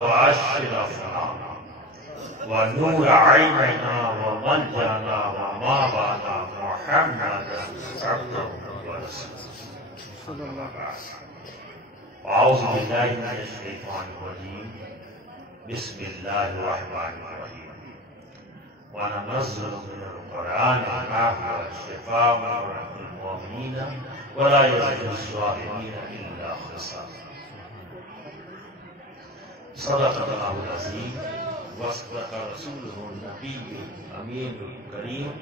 واشرفنا ونور عيننا وملجأنا ومأوانا محمدا عبده ورسوله. أعوذ بالله من الشيطان الرجيم. بسم الله الرحمن الرحيم. وننزل من القرآن ما هو شفاء للمؤمنين ولا يزيد الظالمين إلا خسارا. صدق الله العظيم وصدق رسوله النبي الأمين الكريم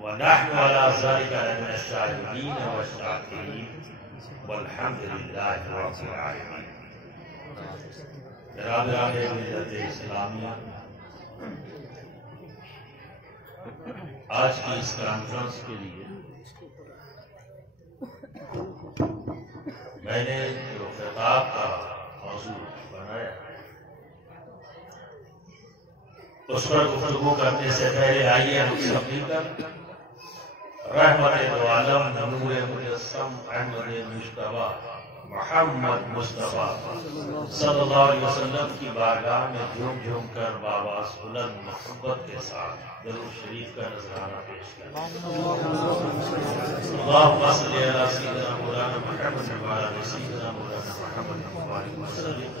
ونحن على ذلك من الشاهدين والشاكرين والحمد لله رب العالمين. برادران ملت اسلامیہ، آج کی اس کانفرنس کے لیے میں نے جو خطاب کا موضوع بنایا اس پر گفتگو کرنے سے پہلے آئیے ہم سب مل کر رحمت دو عالم نور مجسم احمد مجتبی محمد مصطفیٰ صلی اللہ علیہ وسلم کی بارگاہ میں جھوم جھوم کر بآواز بلند محبت کے ساتھ درود شریف کا نذرانہ پیش کریں. اللہم صل علی سیدنا مولانا محمد وعلی سیدنا مولانا محمد وبارک وسلم.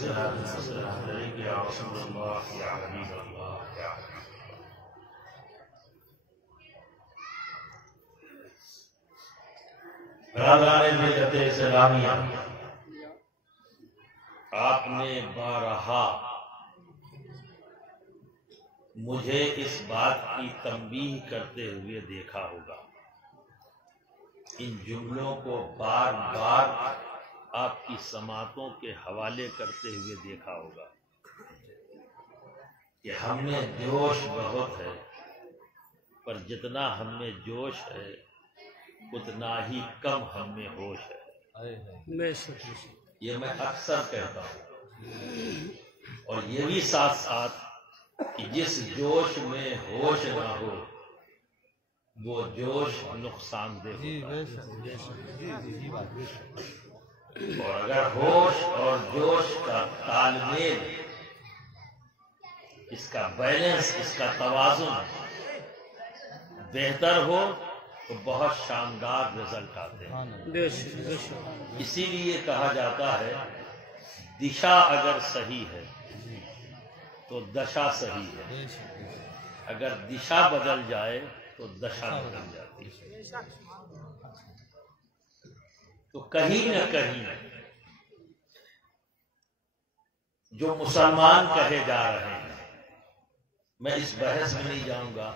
صلاۃ و سلام علیک یا رسول اللہ یا حبیب اللہ یا برادران ملت اسلامیہ، آپ نے بارہا مجھے اس بات کی تنبیہ کرتے ہوئے دیکھا ہوگا، ان جملوں کو بار بار آپ کی سماعتوں کے حوالے کرتے ہوئے دیکھا ہوگا کہ ہم میں جوش بہت ہے، پر جتنا ہم میں جوش ہے اتنا ہی کم ہم میں ہوش ہے. یہ میں اکثر کہتا ہوں، اور یہ بھی ساتھ ساتھ کہ جس جوش میں ہوش نہ ہو وہ جوش نقصان دہ ہوتا ہے، اور اگر ہوش اور جوش کا تال میل، اس کا بیلنس، اس کا توازن بہتر ہو تو بہت شاندار رزلٹ آتے ہیں. اسی لیے کہا جاتا ہے دشا اگر صحیح ہے تو دشا صحیح ہے، اگر دشا بدل جائے تو دشا بدل جاتی ہے. تو کہیں نہ کہیں جو مسلمان کہے جا رہے ہیں، میں اس بحث میں نہیں جاؤں گا،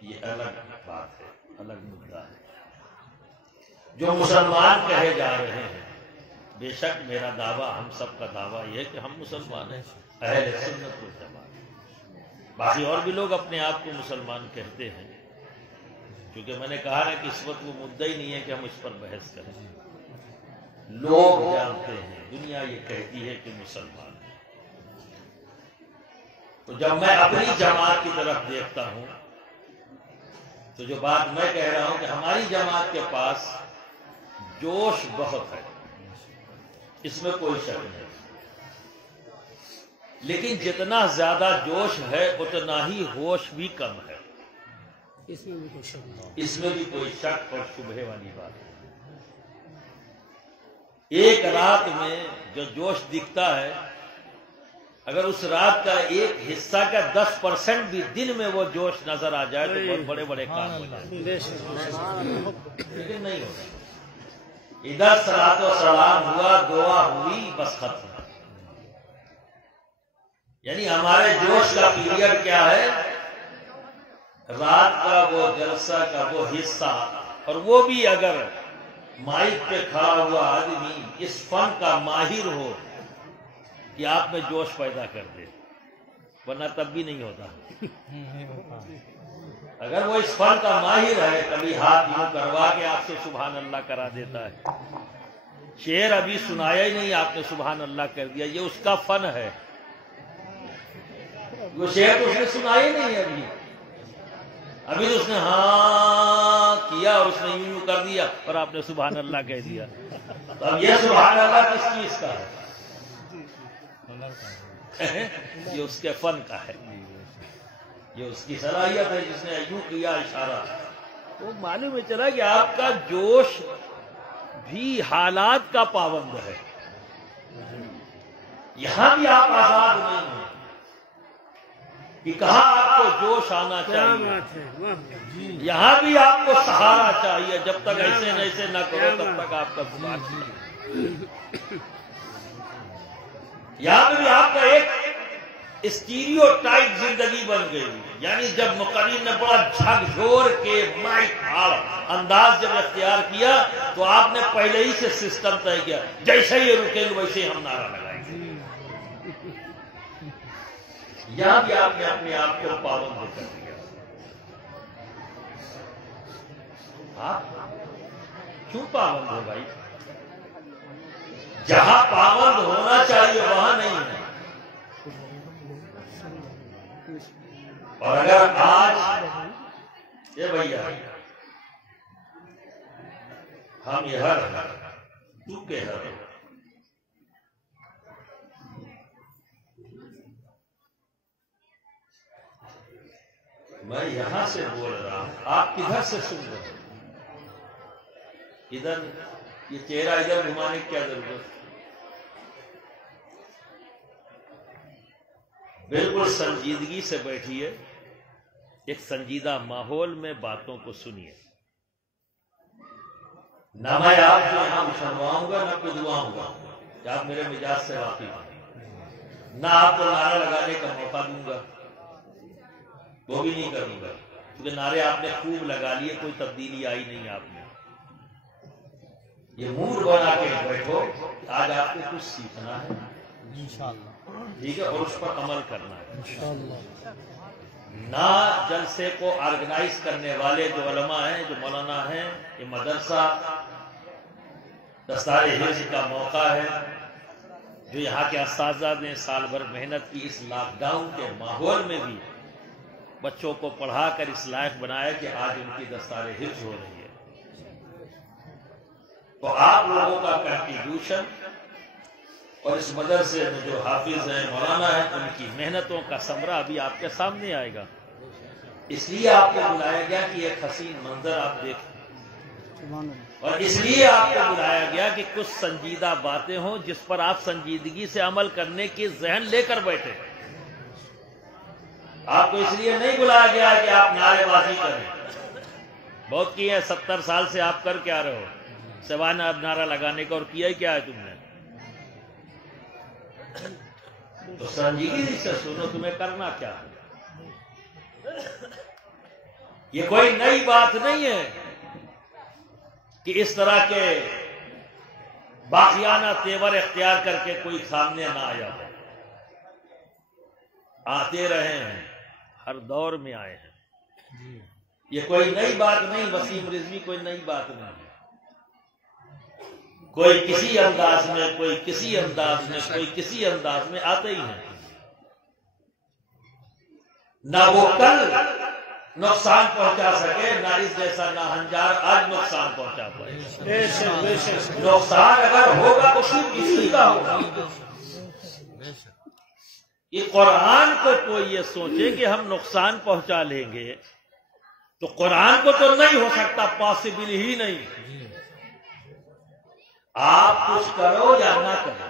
یہ الگ بات ہے، الگ مدعا ہے. جو مسلمان کہے جا رہے ہیں، بے شک میرا دعویٰ، ہم سب کا دعویٰ یہ ہے کہ ہم مسلمان ہیں، اہل سنت والجماعت. باقی اور بھی لوگ اپنے آپ کو مسلمان کہتے ہیں، کیونکہ میں نے کہا ہے کہ اس وقت وہ مدعا ہی نہیں ہے کہ ہم اس پر بحث کریں. لوگ جانتے ہیں، دنیا یہ کہتی ہے کہ مسلمان ہیں. تو جب میں اپنی جماعت کی طرف دیکھتا ہوں تو جو بات میں کہہ رہا ہوں کہ ہماری جماعت کے پاس جوش بہت ہے، اس میں کوئی شک نہیں، لیکن جتنا زیادہ جوش ہے اتنا ہی ہوش بھی کم ہے. اس میں بھی کوئی شک اور شبہے والی بات ہے. ایک رات میں جو جوش دکھتا ہے، اگر اس رات کا ایک حصہ کا 10% بھی دن میں وہ جوش نظر آ جائے تو بہت بڑے بڑے کام ہو جائیں. لیکن نہیں ہوتا. ادھر صلاۃ و سلام ہوا، دعا ہوئی، بس ختم. یعنی ہمارے جوش کا پیریڈ کیا ہے؟ رات کا وہ جلسہ کا وہ حصہ، اور وہ بھی اگر مائک پہ کھڑا ہوا آدمی اس فن کا ماہر ہو کہ آپ میں جوش پیدا کر دے، ورنہ تب بھی نہیں ہوتا. اگر وہ اس فن کا ماہر ہے، کبھی ہاتھ یوں کروا کے آپ سے سبحان اللہ کرا دیتا ہے. شعر ابھی سنایا ہی نہیں، آپ نے سبحان اللہ کر دیا، یہ اس کا فن ہے. وہ شعر تو اس نے سنایا ہی نہیں ابھی تو اس نے ہاں کیا اور اس نے یوں کر دیا اور آپ نے سبحان اللہ کہہ دیا. تو اب یہ سبحان اللہ کس چیز کا ہے؟ یہ اس کے فن کا ہے، یہ اس کی صلاحیت ہے، جس نے یوں کیا اشارہ تو معلوم ہی چلا کہ آپ کا جوش بھی حالات کا پابند ہے. یہاں بھی آپ آزاد نہیں ہیں کہ کہاں آپ کو جوش آنا چاہیے، یہاں بھی آپ کو سہارا چاہیے. جب تک ایسے ایسے نہ کرو تب تک آپ کا گزار نہیں. یہاں بھی آپ کا ایک اسٹیریو ٹائپ زندگی بن گئی، یعنی جب مقرر نے بڑا جھکجھور کے مائک انداز جب اختیار کیا تو آپ نے پہلے ہی سے سسٹم طے کیا، جیسے ہی رکیں گے ویسے ہی ہم نعرہ لگائیں گے. یہاں بھی آپ نے اپنے آپ کو پابند کر دیا. آپ کیوں پابند ہو بھائی؟ جہاں پابند ہونا چاہیے وہاں نہیں ہے. اور اگر آج یہ بھیا ہم یہ ہر تو کے ہر میں یہاں سے بول رہا ہوں، آپ کدھر سے سن رہے ہیں؟ ادھر یہ چہرہ ادھر گھمانے کی کیا ضرورت؟ بالکل سنجیدگی سے بیٹھیے، ایک سنجیدہ ماحول میں باتوں کو سنیے. نہ میں آپ کو یہاں شرماؤں گا نہ کدواؤں گا کہ آپ میرے مزاج سے واقف ہیں، نہ آپ کو نعرہ لگانے کا موقع دوں گا، وہ بھی نہیں کروں گا، کیونکہ نعرے آپ نے خوب لگا لیے، کوئی تبدیلی آئی نہیں. آپ نے یہ موڈ بنا کے بیٹھو، آج آپ کو کچھ سیکھنا ہے ٹھیک ہے، اور اس پر عمل کرنا ہے. نہ جلسے کو آرگنائز کرنے والے جو علماء ہیں، جو مولانا ہیں، یہ مدرسہ دستار حفظ کا موقع ہے، جو یہاں کے اساتذہ نے سال بھر محنت کی، اس لاک ڈاؤن کے ماحول میں بھی بچوں کو پڑھا کر اس لائق بنایا کہ آج ان کی دستار حفظ ہو رہی ہے. تو آپ لوگوں کا کنٹریبیوشن اور اس مدرسے میں جو حافظ ہیں، مولانا ہیں، ان کی محنتوں کا ثمرہ ابھی آپ کے سامنے آئے گا. اس لیے آپ کو بلایا گیا کہ ایک حسین منظر آپ دیکھیں، اور اس لیے آپ کو بلایا گیا کہ کچھ سنجیدہ باتیں ہوں جس پر آپ سنجیدگی سے عمل کرنے کی ذہن لے کر بیٹھے. آپ کو اس لیے نہیں بلایا گیا کہ آپ نعرے بازی کریں. بہت کی ہے، 70 سال سے آپ کر کے آ رہے ہو سوائے نعرہ لگانے کا، اور کیا ہی کیا ہے تم نے؟ تو سنجیدگی سے سنو تمہیں کرنا کیا ہے. یہ کوئی نئی بات نہیں ہے کہ اس طرح کے باقیانہ تیور اختیار کر کے کوئی سامنے نہ آیا ہو. آتے رہے ہیں، ہر دور میں آئے ہیں. یہ کوئی نئی بات نہیں، وسیم رضوی کوئی نئی بات نہیں ہے. کوئی کسی انداز میں، کوئی کسی انداز میں، کوئی کسی انداز میں آتے ہی ہیں. نہ وہ کل نقصان پہنچا سکے، نہ اس جیسا نہ ہنجار آج نقصان پہنچا پائے. نقصان اگر ہوگا تو صرف کسی کا ہوگا. یہ قرآن کو کوئی یہ سوچے کہ ہم نقصان پہنچا لیں گے تو قرآن کو تو نہیں ہو سکتا، پاسبل ہی نہیں. آپ کچھ کرو یا نہ کرو،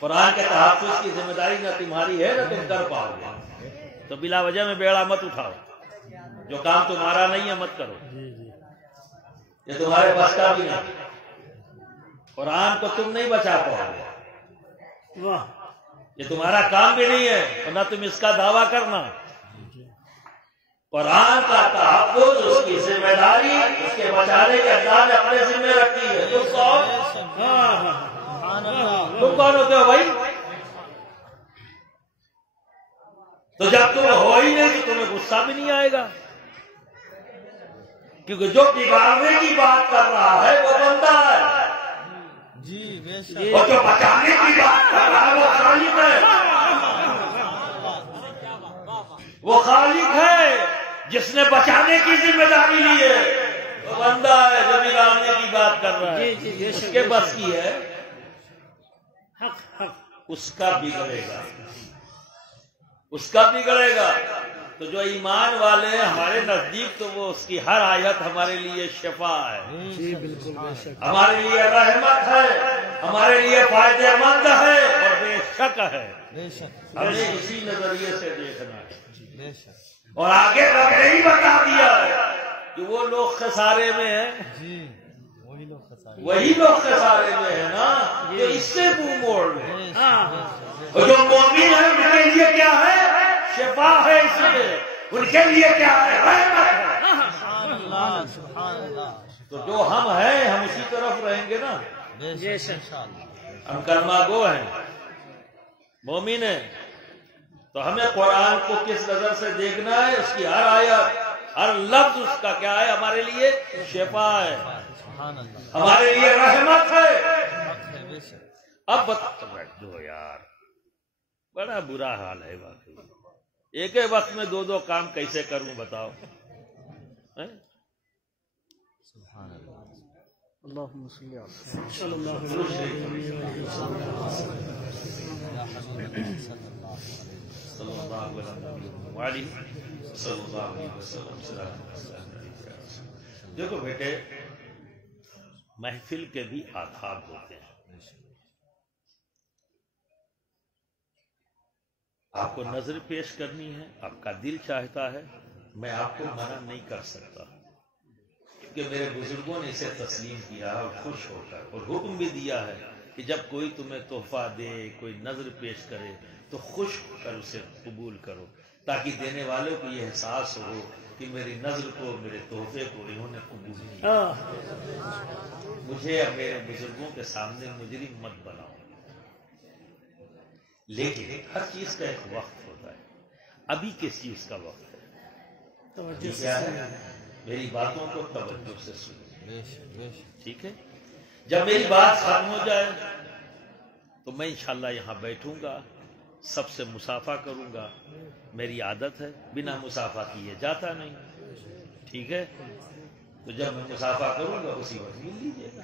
قرآن کے تحفظ کی ذمہ داری نہ تمہاری ہے نہ تم کر پاؤ گے. تو بلا وجہ میں بیڑا مت اٹھاؤ، جو کام تمہارا نہیں ہے مت کرو، یہ تمہارے بس کا بھی نہیں. قرآن کو تم نہیں بچا پاؤ گے، یہ تمہارا کام بھی نہیں ہے، اور نہ تم اس کا دعویٰ کرنا. قرآن کا تحفظ، اس کی ذمہ داری، اس کے بچانے کے اللہ نے اپنے ذمہ رکھی ہے. تم کون ہوتے ہو بھائی؟ تو جب تم ہو ہی نہیں تو تمہیں غصہ بھی نہیں آئے گا، کیونکہ جو بگاڑنے کی بات کر رہا ہے وہ بندہ ہے، اور جو بچانے کی بات کر رہا ہے وہ خالق ہے. وہ خالق ہے جس نے بچانے کی ذمہ داری لی ہے. وہ بندہ ہے جو بگاڑنے کی بات کر رہا ہے، اس کے بس کی ہے. اس کا بگڑے گا، اس کا بگڑے گا۔ تو جو ایمان والے ہیں ہمارے نزدیک تو وہ اس کی ہر آیت ہمارے لیے شفا ہے، جی بالکل، بے شک، ہمارے لیے رحمت ہے، ہمارے لیے فائدہ مند ہے اور بے شک ہے۔ بے شک، ہمیں اسی نظریے سے دیکھنا ہے۔ بے شک، اور آگے رب نے ہی بتا دیا ہے کہ وہ لوگ خسارے میں ہیں، جی وہی لوگ خسارے، وہی لوگ خسارے میں ہیں نا جو اس سے منہ موڑ لیں۔ بے شک، اور جو مومن ہے ان کے لیے کیا ہے؟ شفا ہے، اس میں ان کے لیے کیا ہے؟ رحمت ہے۔ سبحان اللہ، سبحان اللہ، تو جو ہم ہیں ہم اسی طرف رہیں گے نا۔ بے شک، انشاءاللہ، ہم کلمہ گو ہیں، مومن ہیں، تو ہمیں قرآن کو کس نظر سے دیکھنا ہے؟ اس کی ہر آیت، ہر لفظ اس کا کیا ہے؟ ہمارے لیے شفا ہے، سبحان اللہ، ہمارے لیے رحمت ہے۔ بے شک، اب بیٹھو یار، بڑا برا حال ہے واقعی۔ ایک ہی وقت میں دو کام کیسے کروں بتاؤ؟ سبحان اللہ، اللهم صل على صلی اللہ علیہ یا حبیب اللہ صلی اللہ علیہ وسلم، صلی اللہ علیہ وسلم۔ دیکھو بیٹے، محفل کے بھی آداب ہوتے ہیں۔ آپ کو نظر پیش کرنی ہے، آپ کا دل چاہتا ہے، میں آپ کو منع نہیں کر سکتا، کیونکہ میرے بزرگوں نے اسے تسلیم کیا اور خوش ہو کر، اور حکم بھی دیا ہے کہ جب کوئی تمہیں تحفہ دے، کوئی نظر پیش کرے تو خوش ہو کر اسے قبول کرو، تاکہ دینے والوں کو یہ احساس ہو کہ میری نظر کو، میرے تحفے کو انہوں نے قبول کیا۔ مجھے اور میرے بزرگوں کے سامنے مجرم مت بناؤ، لیکن ہر چیز کا ایک وقت ہوتا ہے۔ ابھی کس چیز کا وقت ہے؟ یہ کیا ہے؟ میری باتوں کو توجہ سے سنیں، بے شک، بے شک، ٹھیک ہے؟ جب میری بات ختم ہو جائے تو میں انشاءاللہ یہاں بیٹھوں گا، سب سے مصافحہ کروں گا، میری عادت ہے، بنا مصافحہ کیے جاتا نہیں، ٹھیک ہے؟ تو جب میں مصافحہ کروں گا اسی وقت مل لیجیے گا،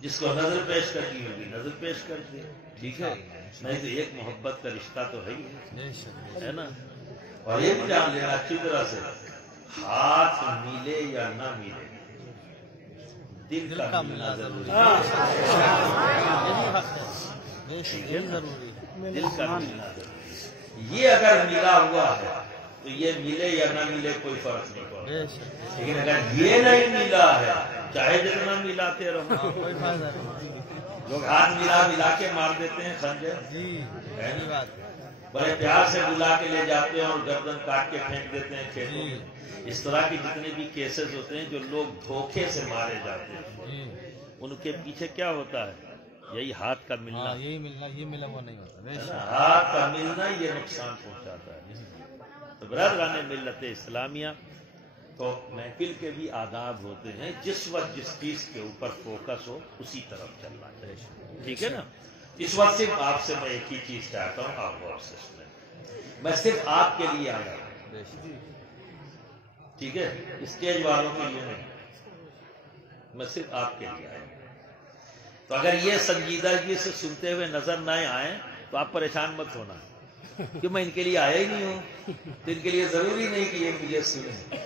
جس کو نظر پیش کرنی ہوگی نظر پیش کر دے، ٹھیک ہے؟ نہیں تو ایک محبت کا رشتہ تو ہے ہی بے شک، ہے نا۔ اور یہ بھی جان لینا اچھی طرح سے، ہاتھ ملے یا نہ ملے، دل کا ملنا ضروری ہے، یہی حق ہے، بے شک، یہی ضروری ہے، دل کا ملنا ضروری ہے۔ یہ اگر ملا ہوا ہے تو یہ ملے یا نہ ملے کوئی فرق نہیں پڑتا، بے شک، لیکن اگر یہ نہیں ملا ہے چاہے جتنا ملاتے رہو۔ کوئی فائدہ نہیں، لوگ ہاتھ ملا کے مار دیتے ہیں خنجر، جی یہی بات ہے، بڑے پیار سے بلا کے لے جاتے ہیں اور گردن کاٹ کے پھینک دیتے ہیں کھیتوں میں۔ اس طرح کے جتنے بھی کیسز ہوتے ہیں جو لوگ دھوکے سے مارے جاتے ہیں، جی ان کے پیچھے کیا ہوتا ہے؟ یہی ہاتھ کا ملنا، ہاں، یہی ملنا، یہ ملا وہ نہیں ہوتا، بے شک، ہاتھ کا ملنا یہ نقصان پہنچاتا ہے۔ تو برادران ملت اسلامیہ، تو محفل کے بھی آداب ہوتے ہیں، جس وقت جس چیز کے اوپر فوکس ہو اسی طرف چلنا چاہیے، ٹھیک ہے نا؟ اس وقت صرف آپ سے میں ایک ہی چیز چاہتا ہوں، آپ غور سے سنیں، میں صرف آپ کے لیے آیا ہوں، بے شک، ٹھیک ہے؟ اسٹیج والوں کے لیے نہیں، میں صرف آپ کے لیے آیا ہوں۔ تو اگر یہ سنجیدگی سے سنتے ہوئے نظر نہ آئیں تو آپ پریشان مت ہونا کہ میں ان کے لیے آیا ہی نہیں ہوں، تو ان کے لیے ضروری نہیں کہ یہ مجھے سنیں،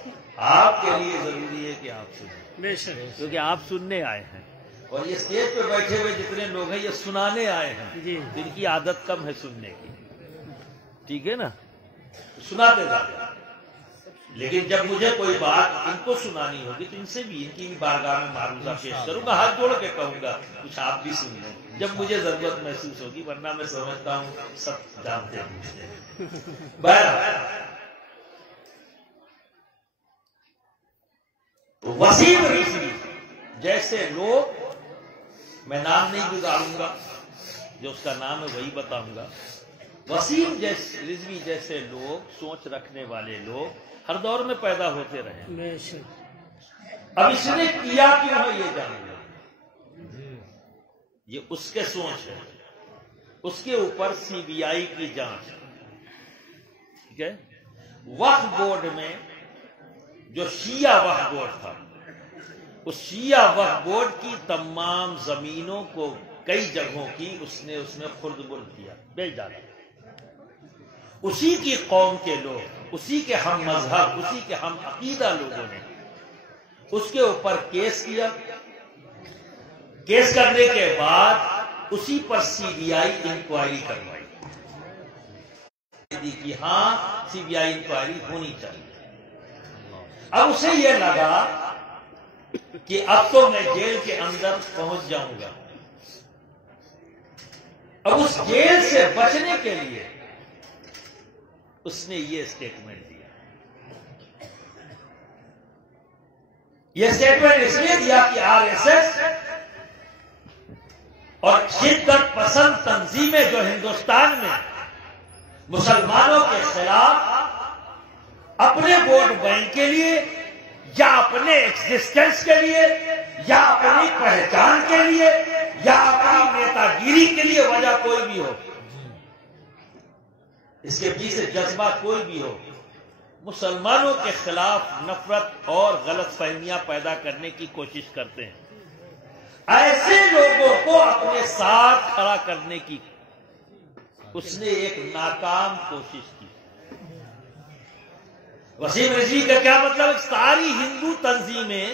آپ کے لیے ضروری ہے کہ آپ سنیں، بے شک، کیونکہ آپ سننے آئے ہیں، اور یہ اسٹیج پہ بیٹھے ہوئے جتنے لوگ ہیں یہ سنانے آئے ہیں، جی، تو ان کی عادت کم ہے سننے کی، ٹھیک ہے نا؟ سناتے جاتے، لیکن جب مجھے کوئی بات ان کو سنانی ہوگی تو ان سے بھی، ان کی بھی بارگاہ میں معروضہ پیش کروں گا، ہاتھ جوڑ کے کہوں گا کچھ آپ بھی سن لیں جب مجھے ضرورت محسوس ہوگی، ورنہ میں سمجھتا ہوں سب جانتے ہیں۔ وسیم رضوی جیسے لوگ، میں نام نہیں گزاروں گا، جو اس کا نام ہے وہی بتاؤں گا، وسیم رضوی جیسے لوگ، سوچ رکھنے والے لوگ ہر دور میں پیدا ہوتے رہے، بے شک، اب اس نے کیا کیوں ہے یہ جاننا، یہ اس کے سوچ ہے، اس کے اوپر سی بی آئی کی جانچ، ٹھیک ہے؟ وقف بورڈ میں جو شیعہ وقف بورڈ تھا، اس شیعہ وقف بورڈ کی تمام زمینوں کو کئی جگہوں کی اس نے خرد برد کیا، بیچ ڈالا۔ اسی کی قوم کے لوگ، اسی کے ہم مذہب، اسی کے ہم عقیدہ لوگوں نے اس کے اوپر کیس کیا۔ کیس کرنے کے بعد اسی پر CBI انکوائری کروائی کہ ہاں CBI انکوائری ہونی چاہیے۔ اب اسے یہ لگا کہ اب تو میں جیل کے اندر پہنچ جاؤں گا۔ اب اس جیل سے بچنے کے لیے اس نے یہ اسٹیٹمنٹ دیا۔ یہ اسٹیٹمنٹ اس لیے دیا کہ RSS اور شدت پسند تنظیمیں جو ہندوستان میں مسلمانوں کے خلاف اپنے ووٹ بینک کے لیے یا اپنے ایگزسٹنس کے لیے یا اپنی پہچان کے لیے یا اپنی نیتا گیری کے لیے وجہ کوئی بھی ہو، اس کے پیچھے جذبہ کوئی بھی ہو، مسلمانوں کے خلاف نفرت اور غلط فہمیاں پیدا کرنے کی کوشش کرتے ہیں۔ ایسے لوگوں کو اپنے ساتھ کھڑا کرنے کی اس نے ایک ناکام کوشش کی۔ وسیم رضوی کا کیا مطلب؟ ساری ہندو تنظیمیں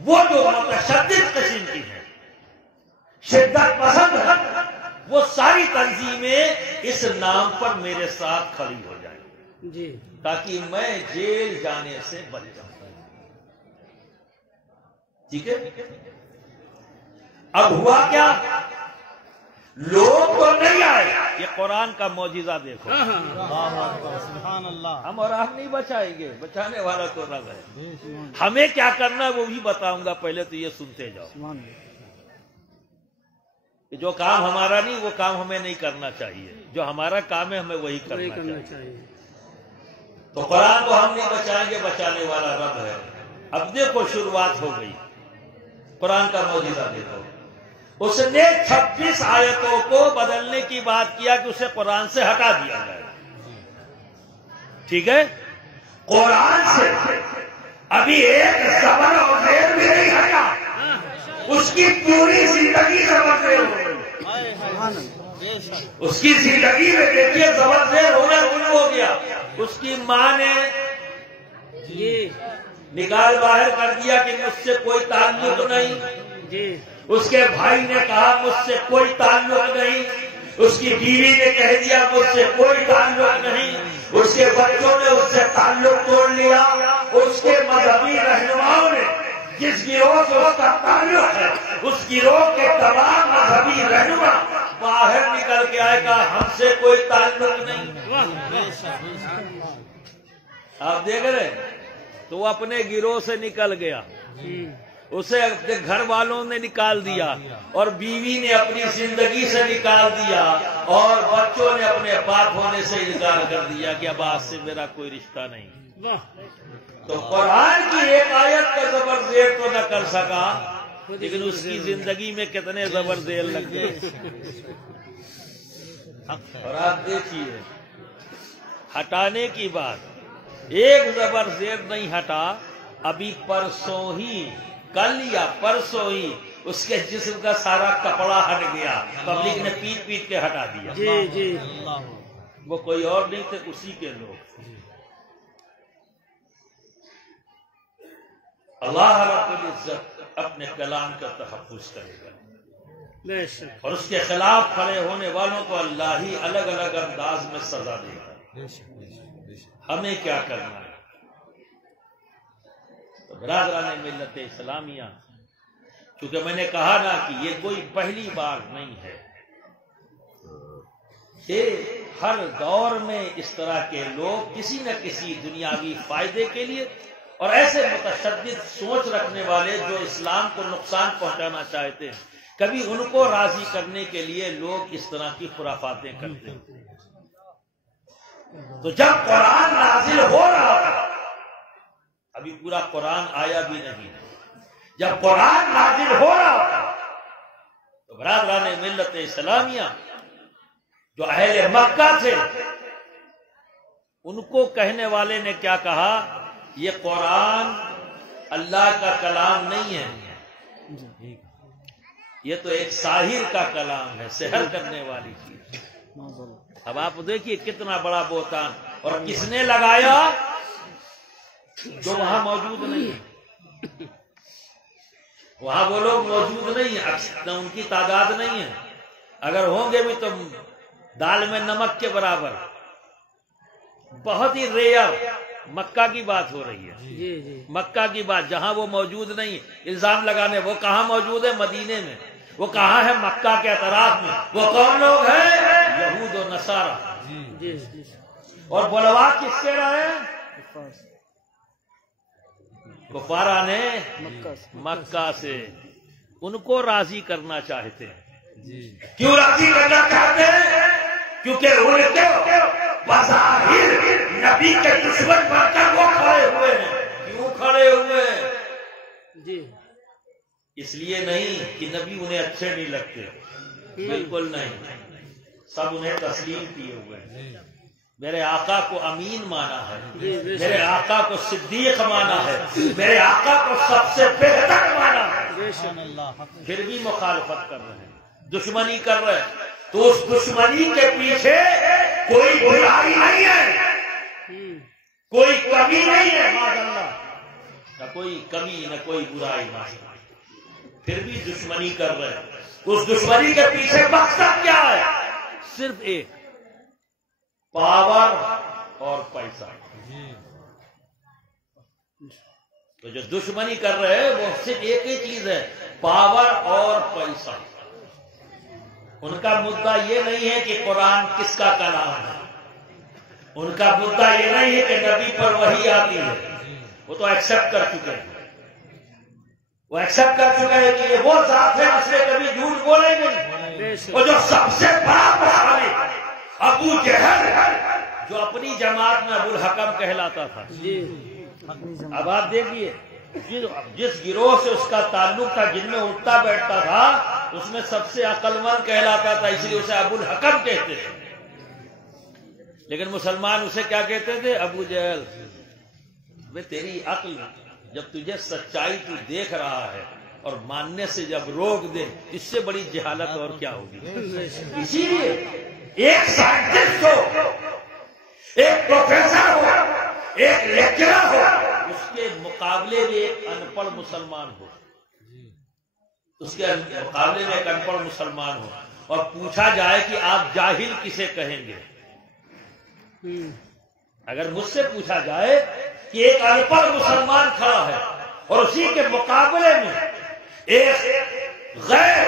وہ جو متشدد قسم کی ہیں، شدت پسند ہیں، وہ ساری تنظیمیں اس نام پر میرے ساتھ کھڑی ہو جائیں جی تاکہ میں جیل جانے سے بچ جاؤں۔ ٹھیک ہے؟ اب ہوا کیا؟ لوگ تو نہیں آئے۔ یہ قرآن کا معجزہ دیکھو۔ سبحان اللہ۔ ہم اور آپ نہیں بچائیں گے، بچانے والا تو رب ہے۔ ہمیں کیا کرنا ہے وہ بھی بتاؤں گا، پہلے تو یہ سنتے جاؤ کہ جو کام ہمارا نہیں وہ کام ہمیں نہیں کرنا چاہیے، جو ہمارا کام ہے ہمیں وہی کرنا چاہیے۔ تو قرآن کو ہم نہیں بچائیں گے، بچانے والا رب ہے۔ اب دیکھو شروعات ہو گئی، قرآن کا معجزہ دیکھو۔ اس نے 26 آیتوں کو بدلنے کی بات کیا کہ اسے قرآن سے ہٹا دیا جائے۔ ٹھیک ہے؟ قرآن سے ابھی ایک زبر اور زیر بھی نہیں ہٹا، اس کی پوری زندگی زبر زیر ہو گئی۔ اس کی زندگی میں دیکھیے زبر زیر ہونا شروع ہو گیا۔ اس کی ماں نے نکال باہر کر دیا کہ مجھ سے کوئی تعلق نہیں۔ اس کے بھائی نے کہا مجھ سے کوئی تعلق نہیں۔ اس کی بیوی نے کہہ دیا مجھ سے کوئی تعلق نہیں۔ اس کے بچوں نے اس سے تعلق توڑ لیا۔ اس کے مذہبی رہنماؤں نے جس گروہ سے اس کا تعلق ہے، اس گروہ کے تمام مذہبی رہنما باہر نکل کے آئے گا ہم سے کوئی تعلق نہیں۔ آپ دیکھ رہے تو وہ اپنے گروہ سے نکل گیا، اسے اپنے گھر والوں نے نکال دیا، اور بیوی نے اپنی زندگی سے نکال دیا، اور بچوں نے اپنے باپ ہونے سے انکار کر دیا کہ اب آج سے میرا کوئی رشتہ نہیں۔ تو قرآن کی ایک آیت کا زبر زیر تو نہ کر سکا، لیکن اس کی زندگی میں کتنے زبر زیر لگ گئے۔ اور آپ دیکھیے ہٹانے کی بات، ایک زبر زیر نہیں ہٹا، ابھی پرسوں ہی، کل یا پرسوں ہی اس کے جسم کا سارا کپڑا ہٹ گیا، پبلک نے پیٹ پیٹ کے ہٹا دیا۔ جی جی وہ کوئی اور نہیں تھے، اسی کے لوگ۔ اللہ رب العزت اپنے کلام کا تحفظ کرے گا، بے شک اور اس کے خلاف کھڑے ہونے والوں کو اللہ ہی الگ الگ انداز میں سزا دے گا۔ ہمیں کیا کرنا ہے؟ تو برادران ملت اسلامیہ، چونکہ میں نے کہا نا کہ یہ کوئی پہلی بار نہیں ہے، یہ ہر دور میں اس طرح کے لوگ کسی نہ کسی دنیاوی فائدے کے لیے، اور ایسے متشدد سوچ رکھنے والے جو اسلام کو نقصان پہنچانا چاہتے ہیں، کبھی ان کو راضی کرنے کے لیے لوگ اس طرح کی خرافاتیں کرتے ہیں۔ تو جب قرآن نازل ہو رہا تھا، ابھی پورا قرآن آیا بھی نہیں، جب قرآن نازل ہو رہا تھا تو برادران ملت اسلامیہ جو اہل مکہ تھے، ان کو کہنے والے نے کیا کہا؟ یہ قرآن اللہ کا کلام نہیں ہے، یہ تو ایک ساحر کا کلام ہے، سحر کرنے والی چیز۔ اب آپ دیکھیے کتنا بڑا بہتان، اور کس نے لگایا؟ جو وہاں موجود نہیں ہے، وہاں وہ لوگ موجود نہیں ہیں، ان کی تعداد نہیں ہے، اگر ہوں گے بھی تو دال میں نمک کے برابر، بہت ہی ریئر۔ مکہ کی بات ہو رہی ہے، جی جی مکہ کی بات، جہاں وہ موجود نہیں، الزام لگانے وہ کہاں موجود ہے؟ مدینے میں۔ وہ کہاں ہے؟ مکہ کے اطراف میں۔ وہ کون لوگ ہیں؟ یہود و نصارہ۔ جی جی اور بلوا کس سے رہے؟ کفارہ نے مکہ سے، ان کو راضی کرنا چاہتے ہیں۔ کیوں راضی کرنا چاہتے ہیں؟ کیونکہ ان کے بظاہر نبی کے دشمن بن کر وہ کھڑے ہوئے ہیں۔ کیوں کھڑے ہوئے ہیں؟ جی اس لیے نہیں کہ نبی انہیں اچھے نہیں لگتے، بالکل نہیں، سب انہیں تسلیم کیے ہوئے ہیں۔ میرے آقا کو امین مانا ہے، میرے آقا کو صدیق مانا ہے، میرے آقا کو سب سے بہتر مانا ہے، پھر بھی مخالفت کر رہے ہیں، دشمنی کر رہے ہیں۔ تو اس دشمنی کے پیچھے کوئی برائی نہیں ہے، کوئی کمی نہیں ہے، معاذ اللہ، نہ کوئی کمی نہ کوئی برائی، پھر بھی دشمنی کر رہے ہیں۔ اس دشمنی کے پیچھے مقصد کیا ہے؟ صرف ایک، پاور اور پیسہ۔ تو جو دشمنی کر رہے ہیں وہ صرف ایک ہی چیز ہے، پاور اور پیسہ۔ ان کا مدعا یہ نہیں ہے کہ قرآن کس کا کلام ہے، ان کا مدعا یہ نہیں ہے کہ نبی پر وحی آتی ہے، وہ تو ایکسپٹ کر چکے ہیں، وہ ایکسپٹ کر چکے ہیں کہ یہ وہ ذات ہے جس نے کبھی جھوٹ بولے نہیں۔ اور جو سب سے بڑا مخالف ابو جہل، جو اپنی جماعت میں ابو الحکم کہلاتا تھا، اب آپ دیکھیے جس گروہ سے اس کا تعلق تھا، جن میں اٹھتا بیٹھتا تھا، اس میں سب سے عقل مند کہلاتا تھا، اس لیے اسے ابو الحکم کہتے تھے۔ لیکن مسلمان اسے کیا کہتے تھے؟ ابو جہل۔ بے تیری عقل، جب تجھے سچائی تو دیکھ رہا ہے اور ماننے سے جب روک دے، اس سے بڑی جہالت اور کیا ہوگی؟ اسی لیے ایک سائنٹسٹ ہو، ایک پروفیسر ہو، ایک لیکچرر ہو، اس کے مقابلے میں ایک ان پڑھ مسلمان ہو، اس کے مقابلے میں ایک ان پڑھ مسلمان ہو، اور پوچھا جائے کہ آپ جاہل کسے کہیں گے؟ اگر مجھ سے پوچھا جائے کہ ایک ان پڑھ مسلمان کھڑا ہے اور اسی کے مقابلے میں ایک غیر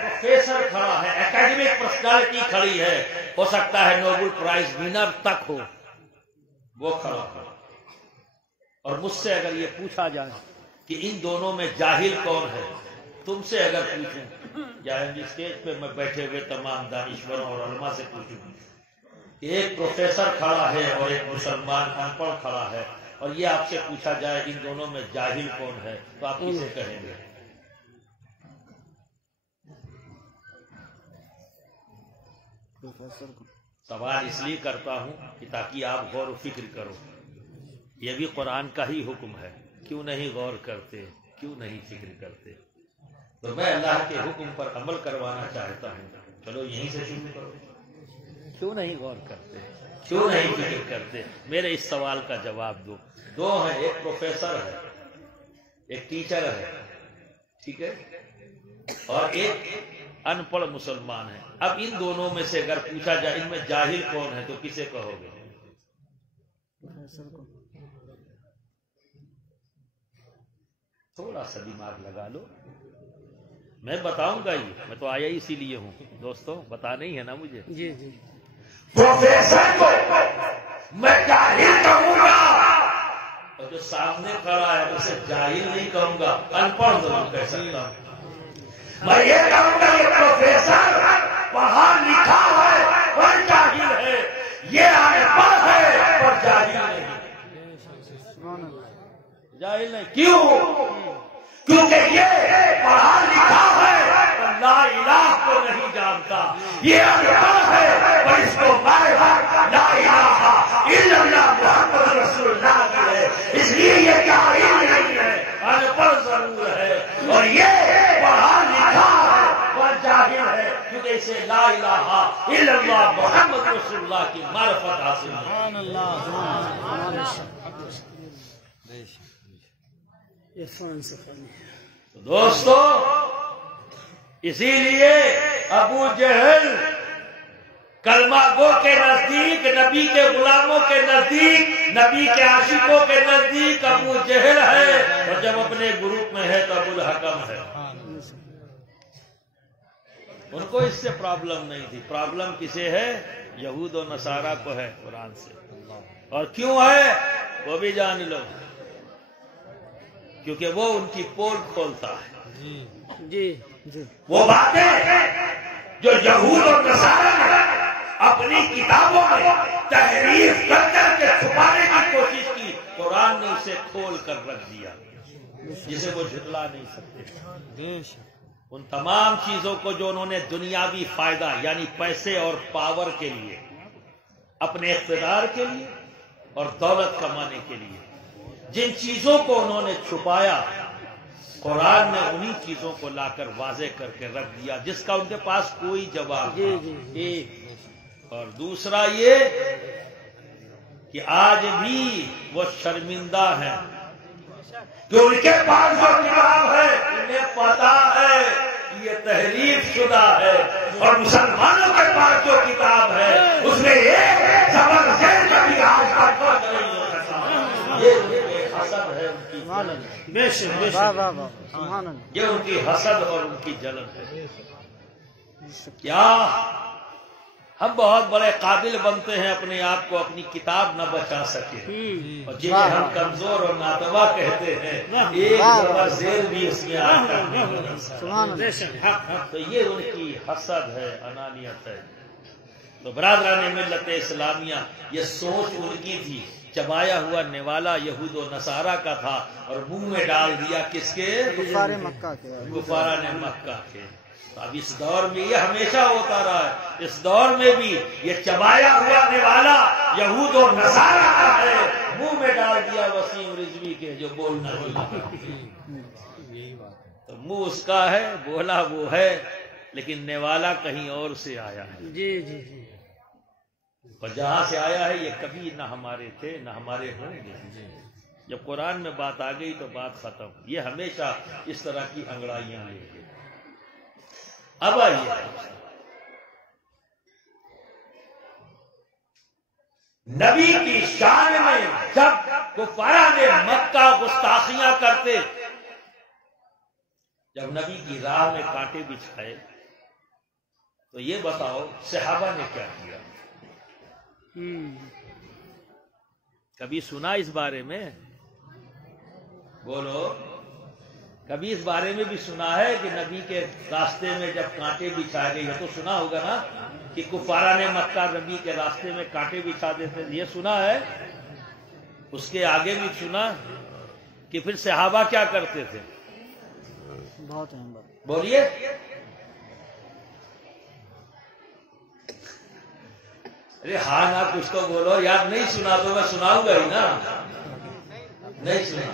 پروفیسر کھڑا ہے، اکیڈمک پرسنالٹی کھڑی ہے، ہو سکتا ہے نوبل پرائز ونر تک ہو، وہ کھڑا ہے، اور مجھ سے اگر یہ پوچھا جائے کہ ان دونوں میں جاہل کون ہے، تم سے اگر پوچھیں، جائیں گے اسٹیج پہ میں بیٹھے ہوئے تمام دانشوروں اور علماء سے پوچھوں، ایک پروفیسر کھڑا ہے اور ایک مسلمان ان پڑھ کھڑا ہے، اور یہ آپ سے پوچھا جائے ان دونوں میں جاہل کون ہے، تو آپ کسے کہیں گے؟ سوال اس لیے کرتا ہوں کہ تاکہ آپ غور و فکر کرو، یہ بھی قرآن کا ہی حکم ہے، کیوں نہیں غور کرتے، کیوں نہیں فکر کرتے؟ تو میں اللہ کے حکم پر عمل کروانا چاہتا ہوں، چلو یہیں سے شروع کرو، کیوں نہیں غور کرتے، کیوں نہیں فکر کرتے؟ میرے اس سوال کا جواب دو۔ دو ہیں، ایک پروفیسر ہے، ایک ٹیچر ہے، ٹھیک ہے، اور ایک ان پڑھ مسلمان ہے۔ اب ان دونوں میں سے اگر پوچھا جائے ان میں جاہل کون ہے تو کسے کہو گے؟ تھوڑا سا دماغ لگا لو، میں بتاؤں گا، یہ میں تو آیا اسی لیے ہوں دوستوں، بتانا ہی ہے نا مجھے۔ جی جی پروفیسر کو میں جاہل کہوں گا، اور جو سامنے کھڑا ہے اسے جاہل نہیں کہوں گا، ان پڑھ ضرور کہہ سکتا ہوں۔ میں یہ کہوں گا یہ پروفیسر پڑھا لکھا ہے پر جاہل ہے، یہ ان پڑھ ہے پر جاہل نہیں، جاہل نہیں۔ کیوں؟ کیونکہ یہ پڑھا لکھا ہے پر لا الہ کو نہیں جانتا، یہ ان پڑھ ہے پر اس کو معرفت لا الہ الا اللہ محمد رسول اللہ کی ہے، اس لیے یہ جاہل نہیں ہے، ان پڑھ ضرور ہے، اور یہ پڑھا لکھا ہے سے لا الہ الا اللہ محمد رسول اللہ کی معرفت حاصل ہے. سبحان اللہ عرفان سخانی. دوستو اسی لیے ابو جہل کلمہ گو کے نزدیک، نبی کے غلاموں کے نزدیک، نبی کے عاشقوں کے نزدیک ابو جہل ہے، اور جب اپنے گروپ میں ہے تو ابو الحکم ہے. ان کو اس سے پرابلم نہیں تھی. پرابلم کسے ہے؟ یہود و نصارہ کو ہے قرآن سے. اور کیوں ہے وہ بھی جان لو، کیونکہ وہ ان کی پول کھولتا ہے. جی جی وہ باتیں جو یہود اور نصارہ نے اپنی کتابوں میں تحریف کر کر کے چھپانے کی کوشش کی، قرآن نے اسے کھول کر رکھ دیا جسے وہ جھٹلا نہیں سکتے. ان تمام چیزوں کو جو انہوں نے دنیاوی فائدہ یعنی پیسے اور پاور کے لیے، اپنے اقتدار کے لیے اور دولت کمانے کے لیے جن چیزوں کو انہوں نے چھپایا، قرآن نے انہی چیزوں کو لا کر واضح کر کے رکھ دیا جس کا ان کے پاس کوئی جواب نہیں. ایک اور دوسرا یہ کہ آج بھی وہ شرمندہ ہیں کہ ان کے پاس جو کتاب ہے انہیں پتا ہے کہ یہ تحریف شدہ ہے، اور مسلمانوں کے پاس جو کتاب ہے اس میں ایک زبر زیر کا بھی آج تک فرق نہیں ہو سکتا. یہ حسد ہے ان کی، بے شک بے شک. سبحان اللہ. یہ ان کی حسد اور ان کی جلن ہے. کیا ہم بہت بڑے قابل بنتے ہیں اپنے آپ کو اپنی کتاب نہ بچا سکے، اور جنہیں ہم کمزور اور ناتوا کہتے ہیں ایک زبر زیر بھی اس میں آ کر نہیں ہو سبحان اللہ. سکتا. تو یہ ان کی حسد ہے، انانیت ہے. تو برادران ملت اسلامیہ یہ سوچ ان کی تھی، چبایا ہوا نوالا یہود و نصارہ کا تھا اور منہ میں ڈال دیا کس کے؟ کفار مکہ کے. کفاران مکہ کے. اب اس دور میں یہ ہمیشہ ہوتا رہا ہے، اس دور میں بھی یہ چبایا ہوا نوالا یہود و نصارہ کا ہے، منہ میں ڈال دیا وسیم رضوی کے جو بولنا نہیں. تو منہ اس کا ہے، بولا وہ ہے، لیکن نوالا کہیں اور سے آیا ہے. جی جی جی. اور جہاں سے آیا ہے یہ کبھی نہ ہمارے تھے نہ ہمارے ہوں گے. جب قرآن میں بات آ گئی تو بات ختم. یہ ہمیشہ اس طرح کی انگڑائیاں لیں گے. اب آئیے نبی کی شان میں جب کفار مکہ گستاخیاں کرتے، جب نبی کی راہ میں کانٹے بچھائے تو یہ بتاؤ صحابہ نے کیا کیا؟ کبھی سنا اس بارے میں؟ بولو. کبھی اس بارے میں بھی سنا ہے کہ نبی کے راستے میں جب کانٹے بچھائے گئے؟ یہ تو سنا ہوگا نا کہ کفاران مکہ نبی کے راستے میں کانٹے بچھا دیتے، یہ سنا ہے. اس کے آگے بھی سنا کہ پھر صحابہ کیا کرتے تھے؟ بہت اہم بات. بولیے. ارے ہاں نا کچھ تو بولو یار. نہیں سنا تو میں سناؤں گا ہی نا. نہیں سنا.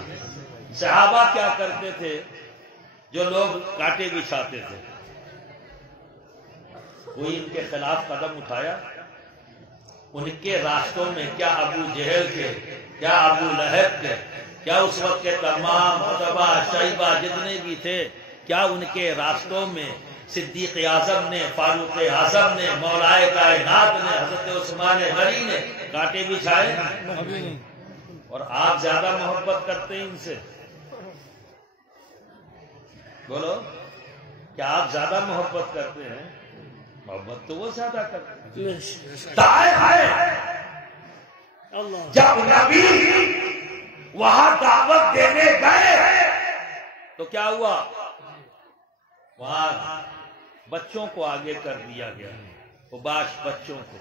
صحابہ کیا کرتے تھے جو لوگ کانٹے بچھاتے تھے؟ کوئی ان کے خلاف قدم اٹھایا؟ ان کے راستوں میں کیا ابو جہل کے، کیا ابو لہب کے، کیا اس وقت کے تمام عتبہ شیبہ جتنے بھی تھے، کیا ان کے راستوں میں صدیق اعظم نے، فاروق اعظم نے، مولائے کائنات نے، حضرت عثمان غنی نے کانٹے بچھائے؟ اور آپ زیادہ محبت کرتے ہیں ان سے؟ بولو، کیا آپ زیادہ محبت کرتے ہیں؟ محبت تو وہ زیادہ کرتے ہیں. جب نبی وہاں دعوت دینے گئے تو کیا ہوا؟ وہاں بچوں کو آگے کر دیا گیا، خباش بچوں کو،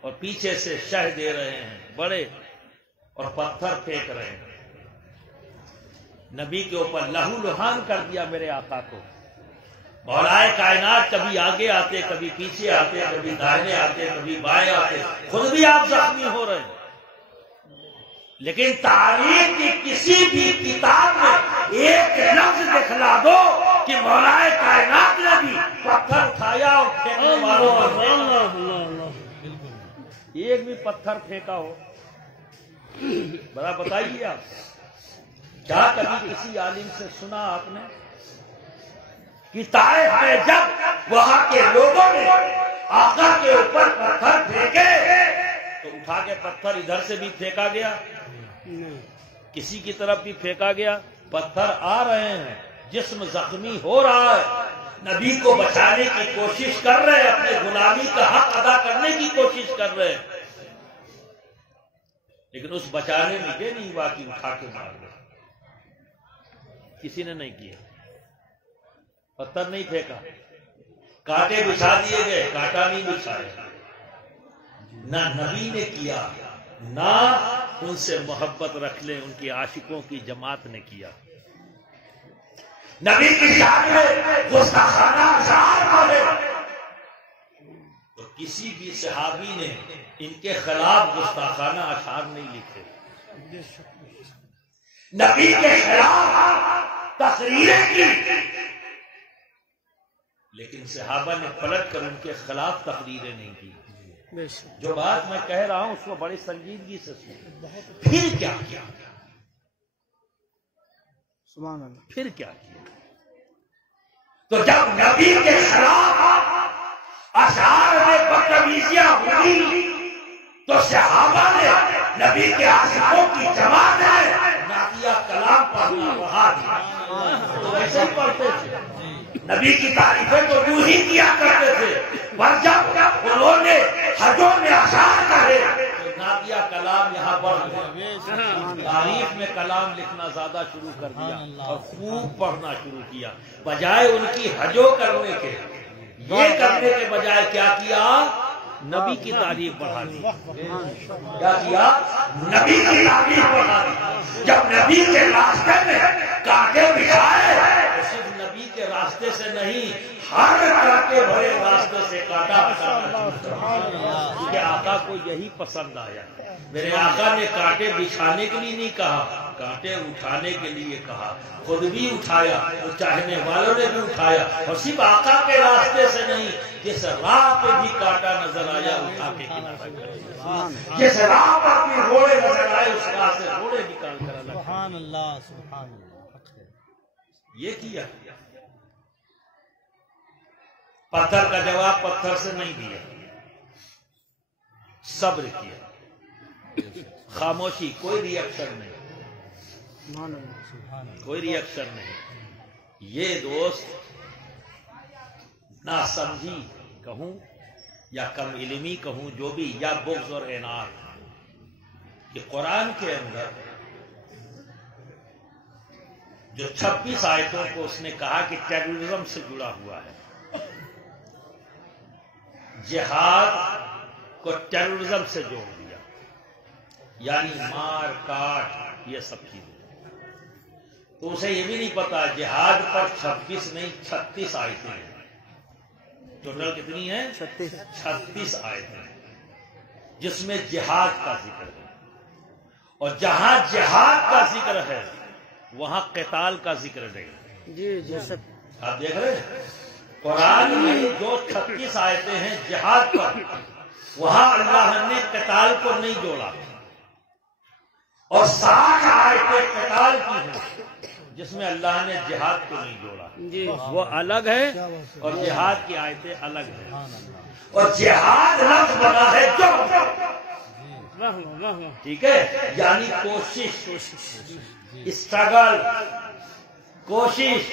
اور پیچھے سے شہ دے رہے ہیں بڑے، اور پتھر پھینک رہے ہیں. نبی کے اوپر لہو لہان کر دیا میرے آقا کو. مولائے کائنات کبھی آگے آتے، کبھی پیچھے آتے، کبھی دائیں آتے، کبھی بائیں آتے، خود بھی آپ زخمی ہو رہے ہیں. لیکن تاریخ کی کسی بھی کتاب میں ایک لفظ دکھلا دو کہ مولا کائنات نے بھی پتھر اٹھایا اور پھینکنے والوں پر پھینکا، ایک بھی پتھر پھینکا ہو؟ بڑا بتائیے آپ، کیا کبھی کسی عالم سے سنا آپ نے کہ طائف میں جب وہاں کے لوگوں نے آقا کے اوپر پتھر پھینکے تو اٹھا کے پتھر ادھر سے بھی پھینکا گیا، کسی کی طرف بھی پھینکا گیا؟ پتھر آ رہے ہیں، جسم زخمی ہو رہا ہے، نبی کو بچانے کی کوشش کر رہے ہیں، اپنے غلامی کا حق ادا کرنے کی کوشش کر رہے ہیں، لیکن اس بچانے میں یہ نہیں ہوا کہ اٹھا کے مار دے، کسی نے نہیں کیا، پتھر نہیں پھینکا، کانٹے بچھا دیے گئے، کانٹا نہیں بچھایا، نہ نبی نے کیا نہ ان سے محبت رکھ لیں ان کے عاشقوں کی جماعت نے کیا۔ نبی کی شان میں گستاخانہ اشعار بولے تو کسی بھی صحابی نے ان کے خلاف گستاخانہ اشعار نہیں لکھے، نبی کے خلاف تقریریں کی، لیکن صحابہ نے پلٹ کر ان کے خلاف تقریریں نہیں کی۔ جو بات میں کہہ رہا ہوں اس کو بڑی سنجیدگی سے سنیں۔ پھر کیا کیا؟ سبحان اللہ۔ پھر کیا کیا؟ تو جب نبی کے خلاف اشعار میں بدتمیزیاں ہوئی تو صحابہ نے نبی کے عاشقوں کی جماعت ہے نعتیہ کلام پڑھنا بڑھا دیا، تو ویسے ہی پڑھتے تھے، نبی کی تعریفیں تو یوں ہی کیا کرتے تھے، پر جب انہوں نے حجوں میں اشعار کہے تو نعتیہ کلام یہاں بڑھ گیا، تاریخ میں کلام لکھنا زیادہ شروع کر دیا اور خوب پڑھنا شروع کیا، بجائے ان کی حجوں کرنے کے، یہ کرنے کے بجائے کیا کیا؟ نبی کی تعریف بڑھا دی۔ کیا کیا؟ نبی کی تعریف بڑھا دی۔ جب نبی کے راستے میں کانٹے بچھائے تو صرف نبی کے راستے سے نہیں، ہر کانٹے بھرے راستے سے کانٹا بچھانا، کیونکہ آقا کو یہی پسند آیا۔ میرے آقا نے کانٹے بچھانے کے لیے نہیں کہا، کانٹے اٹھانے کے لیے کہا، خود بھی اٹھایا اور چاہنے والوں نے بھی اٹھایا، اور صرف آقا کے راستے سے نہیں، جس راہ پہ بھی کانٹا نظر آیا اٹھا کے کنارہ کر، جس راہ پر بھی روڑے نظر آئے اس راہ سے روڑے نکال کر الگ۔ سبحان اللہ، سبحان اللہ۔ یہ کیا؟ پتھر کا جواب پتھر سے نہیں دیا، صبر کیا، خاموشی، کوئی ری ایکشن نہیں، سبحان اللہ۔ کوئی ری ایکشن نہیں۔ یہ دوست نہ سمجھی کہوں یا کم علمی کہوں، جو بھی، یا بغض اور عناد، کہ قرآن کے اندر جو 26 آیتوں کو اس نے کہا کہ ٹیررزم سے جڑا ہوا ہے، جہاد کو ٹیررزم سے جوڑ دیا، یعنی مار کاٹ یہ سب چیزیں، تو اسے یہ بھی نہیں پتا جہاد پر 26 نہیں 36 آیتیں ہیں، ٹوٹل کتنی ہیں؟ 36 آیتیں، جس میں جہاد کا ذکر ہے، اور جہاں جہاد کا ذکر ہے وہاں قتال کا ذکر نہیں۔ جی جی سب آپ دیکھ رہے ہیں قرآن میں جو 36 آیتیں ہیں جہاد پر، وہاں اللہ نے قتال کو نہیں جوڑا، اور 60 آیتیں قتال کی ہیں جس میں اللہ نے جہاد کو نہیں جوڑا، جی وہ الگ ہے اور جہاد کی آیتیں الگ ہیں، اور جہاد لفظ بنا ہے جو، ٹھیک ہے، یعنی کوشش، اسٹرگل، کوشش،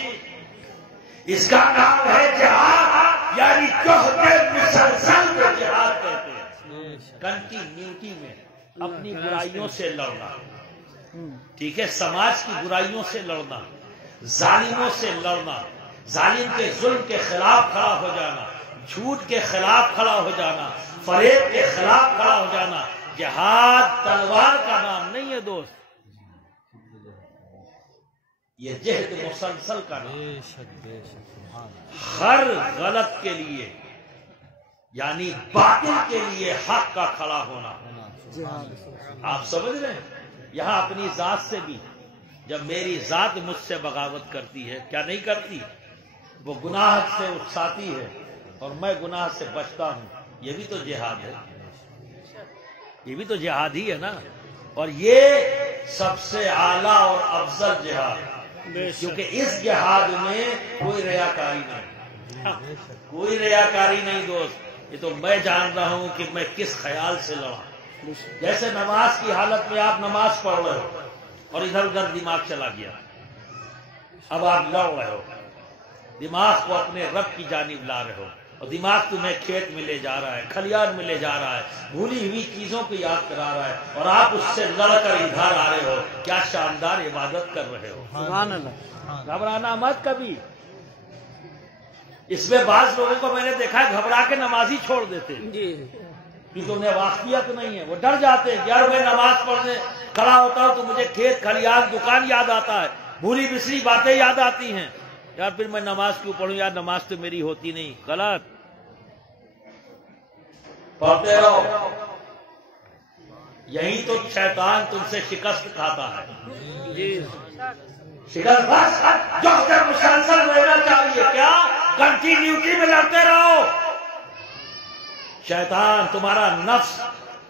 اس کا نام ہے جہاد، یعنی جوہد مسلسل کو جہاد کہتے ہیں، کنٹینیوٹی میں اپنی برائیوں سے لڑنا، ٹھیک ہے، سماج کی برائیوں سے لڑنا، ظالموں سے لڑنا، ظالم کے ظلم کے خلاف کھڑا ہو جانا، جھوٹ کے خلاف کھڑا ہو جانا، فریب کے خلاف کھڑا ہو جانا۔ جہاد تلوار کا نام نہیں ہے دوست، یہ جہد مسلسل کا نام، ہر غلط کے لیے یعنی باطل کے لیے حق کا کھڑا ہونا۔ آپ سمجھ رہے ہیں؟ یہاں اپنی ذات سے بھی جب میری ذات مجھ سے بغاوت کرتی ہے، کیا نہیں کرتی، وہ گناہ سے اکساتی ہے اور میں گناہ سے بچتا ہوں، یہ بھی تو جہاد ہے، یہ بھی تو جہاد ہی ہے نا۔ اور یہ سب سے اعلیٰ اور افضل جہاد، کیونکہ اس جہاد میں کوئی ریاکاری نہیں، کوئی ریاکاری نہیں دوست، یہ تو میں جان رہا ہوں کہ میں کس خیال سے لڑا۔ جیسے نماز کی حالت میں آپ نماز پڑھ رہے ہو اور ادھر ادھر دماغ چلا گیا، اب آپ لڑ رہے ہو، دماغ کو اپنے رب کی جانب لا رہے ہو، اور دماغ تمہیں کھیت میں لے جا رہا ہے، کھلیان میں لے جا رہا ہے، بھولی ہوئی چیزوں کو یاد کرا رہا ہے، اور آپ اس سے لڑ کر ادھر آ رہے ہو، کیا شاندار عبادت کر رہے ہو۔ سبحان اللہ۔ گھبرانا مت کبھی۔ اس میں بعض لوگوں کو میں نے دیکھا ہے گھبرا کے نماز ہی چھوڑ دیتے جی کیونکہ انہیں واقعیت نہیں ہے، وہ ڈر جاتے ہیں، یار میں نماز پڑھنے کھڑا ہوتا ہوں تو مجھے کھیت کھلیان دکان یاد آتا ہے، بھولی بسری باتیں یاد آتی ہیں، یار پھر میں نماز کیوں پڑھوں، یار نماز تو میری ہوتی نہیں۔ غلط، پڑھتے رہو، یہی تو شیطان تم سے شکست کھاتا ہے۔ جی شکست بس جو سے مسلسل رہنا چاہیے، کیا کنٹینیوٹی میں لڑتے رہو۔ شیطان تمہارا نفس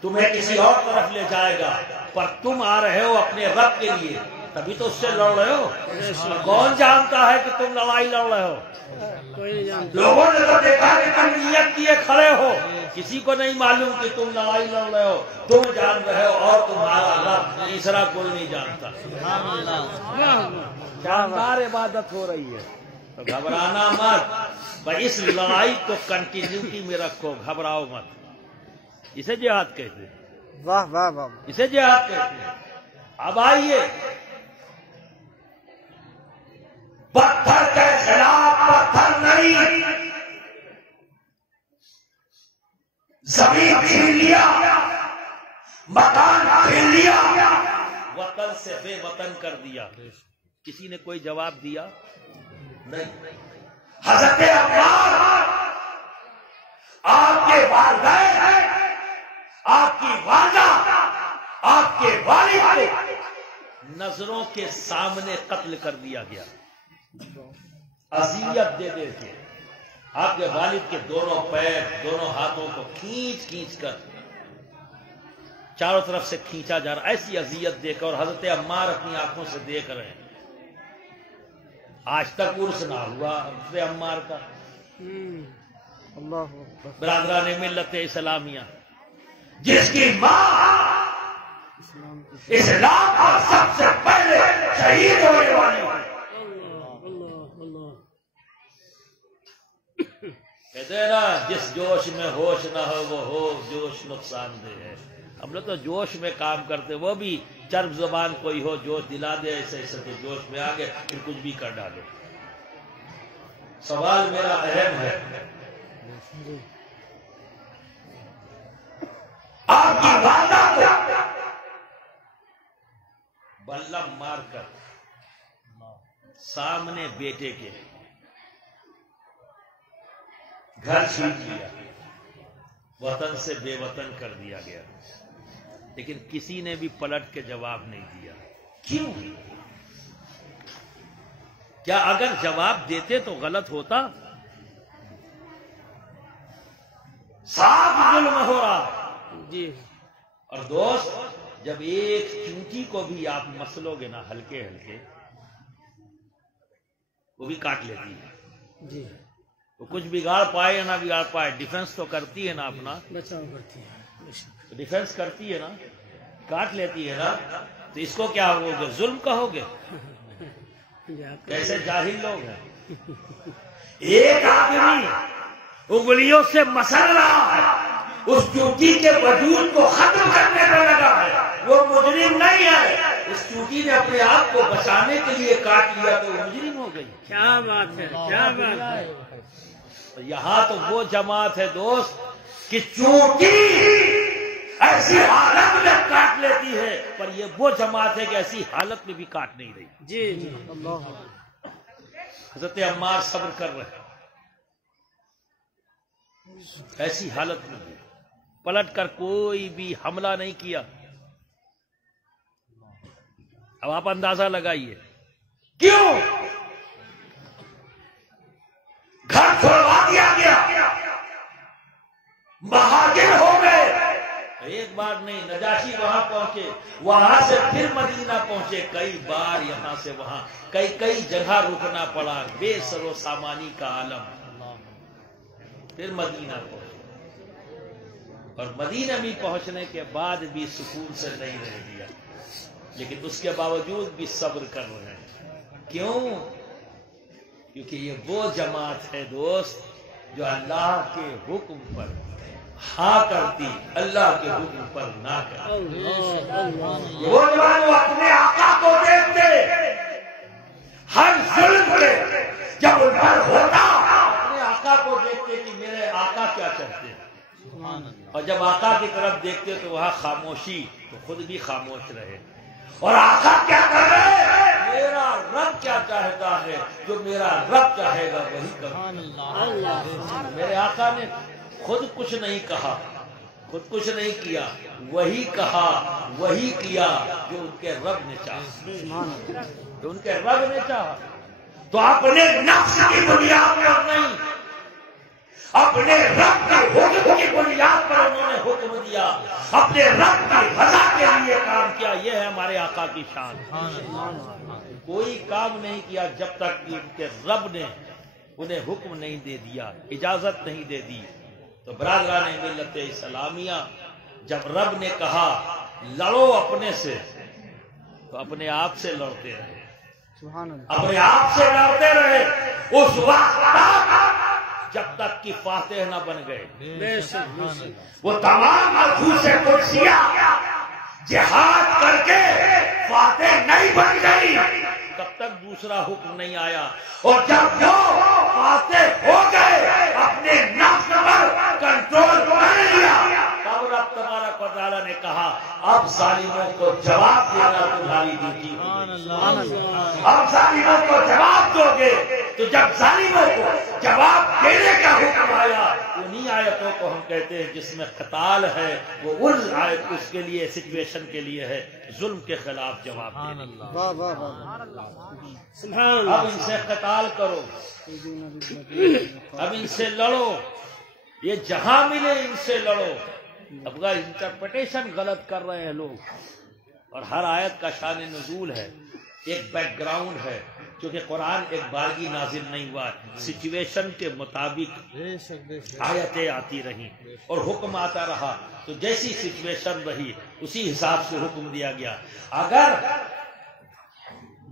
تمہیں کسی اور طرف لے جائے گا، پر تم آ رہے ہو اپنے رب کے لیے، تبھی تو اس سے لڑ رہے ہو۔ اور کون جانتا ہے کہ تم لڑائی لڑ رہے ہو؟ کوئی نہیں جانتا۔ لوگوں نے تو دیکھا کہ تم نیت کیے کھڑے ہو، کسی کو نہیں معلوم کہ تم لڑائی لڑ رہے ہو، تم جان رہے ہو اور تمہارا رب، تیسرا کوئی نہیں جانتا۔ شاندار عبادت ہو رہی ہے، تو گھبرانا مت بھائی، اس لڑائی کو کنٹینیوٹی میں رکھو، گھبراؤ مت۔ اسے جہاد کہتے ہیں، واہ واہ واہ۔ اسے جہاد کہتے ہیں۔ اب آئیے، پتھر کے خلاف پتھر نہیں، زمین چھین لیا، مکان چھین لیا، وطن سے بے وطن کر دیا، کسی نے کوئی جواب دیا نہیں۔ حضرت عمار آپ کے والدین، آپ کی والدہ، آپ کے والد کو نظروں کے سامنے قتل کر دیا گیا، اذیت دے دے کے آپ کے والد کے دونوں پیر دونوں ہاتھوں کو کھینچ کھینچ کر چاروں طرف سے کھینچا جا رہا، ایسی اذیت دے کر، اور حضرت عمار اپنی آنکھوں سے دیکھ رہے ہیں۔ آج تک عرس نہ ہوا حضرت عمار کا۔ اللہ اکبر۔ برادران ملت اسلامیہ، جس کی ماں اسلام کی اسلام کا سب سے پہلے شہید ہونے والی ہے، اللہ اللہ۔ کہتے ہیں نا جس جوش میں ہوش نہ ہو وہ ہو جوش نقصان دہ ہے۔ ہم لوگ تو جوش میں کام کرتے، وہ بھی چرب زبان کوئی ہو جوش دلا دے ایسے ایسے، تو جوش میں آگے پھر کچھ بھی کر ڈالو۔ سوال میرا اہم ہے، آپ کی والدہ کو بلم مار کر سامنے بیٹے کے گھر چھین لیا، وطن سے بے وطن کر دیا گیا، لیکن کسی نے بھی پلٹ کے جواب نہیں دیا۔ کیوں؟ کیا اگر جواب دیتے تو غلط ہوتا؟ صاف ظلم ہو رہا۔ جی اور دوست، جب ایک چونٹی کو بھی آپ مسلو گے نا ہلکے ہلکے، وہ بھی کاٹ لیتی ہے۔ جی وہ کچھ بگاڑ پائے یا نہ بگاڑ پائے، ڈیفنس تو کرتی ہے نا اپنا، بچاؤ کرتی ہے۔ ڈیفنس کرتی ہے نا، کاٹ لیتی ہے نا، تو اس کو کیا ہوگے؟ ظلم کہو گے؟ کیسے جاہل لوگ ہیں۔ ایک آدمی انگلیوں سے مسل رہا ہے، اس چوٹی کے وجود کو ختم کرنے میں لگا ہے، وہ مجرم نہیں ہے، اس چوٹی نے اپنے آپ کو بچانے کے لیے کاٹ لیا تو وہ مجرم ہو گئی۔ کیا بات ہے، کیا بات ہے۔ یہاں تو وہ جماعت ہے دوست کہ چوٹی ایسی حالت میں کاٹ لیتی ہے، پر یہ وہ جماعت ہے کہ ایسی حالت میں بھی کاٹ نہیں رہی۔ جی جی اللہ۔ حضرت عمار صبر کر رہے، ایسی حالت میں بھی پلٹ کر کوئی بھی حملہ نہیں کیا۔ اب آپ اندازہ لگائیے کیوں گھر چھوڑوا دیا گیا، مہاجر ہو گئے. ایک بار نہیں، نجاشی وہاں پہنچے، وہاں سے پھر مدینہ پہنچے، کئی بار یہاں سے وہاں کئی جگہ رکنا پڑا، بے سر و سامانی کا عالم، پھر مدینہ پہنچے. اور مدینہ میں پہنچنے کے بعد بھی سکون سے نہیں رہ دیا، لیکن اس کے باوجود بھی صبر کر رہے ہیں. کیوں؟ کیونکہ یہ وہ جماعت ہے دوست جو اللہ کے حکم پر ہاں کرتی، اللہ کے حکم پر نہ کرتی. وہ جو اپنے آقا کو دیکھتے، ہر ظلم پہ جب ان پر ہوتا اپنے آقا کو دیکھتے کہ میرے آقا کیا چاہتے ہیں، اور جب آقا کی طرف دیکھتے تو وہاں خاموشی، تو خود بھی خاموش رہے. اور آقا کیا کر رہے ہیں؟ میرا رب کیا چاہتا ہے، جو میرا رب چاہے گا وہی کروں. میرے آقا نے خود کچھ نہیں کہا، خود کچھ نہیں کیا، وہی کہا وہی کیا جو ان کے رب نے چاہا، جو ان کے رب نے چاہا. تو اپنے نفس کی بنیاد پر نہیں، اپنے رب کے حکم کی بنیاد پر انہوں نے حکم دیا، اپنے رب کی رضا کے لیے کام کیا. یہ ہے ہمارے آقا کی شان. کوئی کام نہیں کیا جب تک کہ ان کے رب نے انہیں حکم نہیں دے دیا، اجازت نہیں دے دی. تو برادران ملت اسلامیہ، جب رب نے کہا لڑو اپنے سے، تو اپنے آپ سے لڑتے رہے، اپنے آپ سے لڑتے رہے اس وقت تک جب تک کہ فاتح نہ بن گئے. وہ تمام ملکوں سے قدسیہ جہاد کر کے فاتح نہیں بن گئی تب تک دوسرا حکم نہیں آیا. اور جب وہ فاتح ہو گئے، اپنے نفس پر کنٹرول کر لیا، تب رب تبارک و تعالیٰ نے کہا اب ظالموں کو جواب دینا تمہاری ڈیوٹی ہوگی. اب ظالموں کو جواب دو گے. تو جب ظالموں کو جواب دینے کا حکم آیا، انہی آیتوں کو ہم کہتے ہیں جس میں قتال ہے، وہ ان آیت اس کے لیے سچویشن کے لیے ہے، ظلم کے خلاف جواب دینا. اب ان سے قتال کرو، اب ان سے لڑو، یہ جہاں ملے ان سے لڑو. اب انٹرپریٹیشن غلط کر رہے ہیں لوگ، اور ہر آیت کا شان نزول ہے، ایک بیک گراؤنڈ ہے، کیونکہ قرآن ایک بارگی نازل نہیں ہوا، سچویشن کے مطابق آیتیں آتی رہیں اور حکم آتا رہا. تو جیسی سچویشن رہی اسی حساب سے حکم دیا گیا. اگر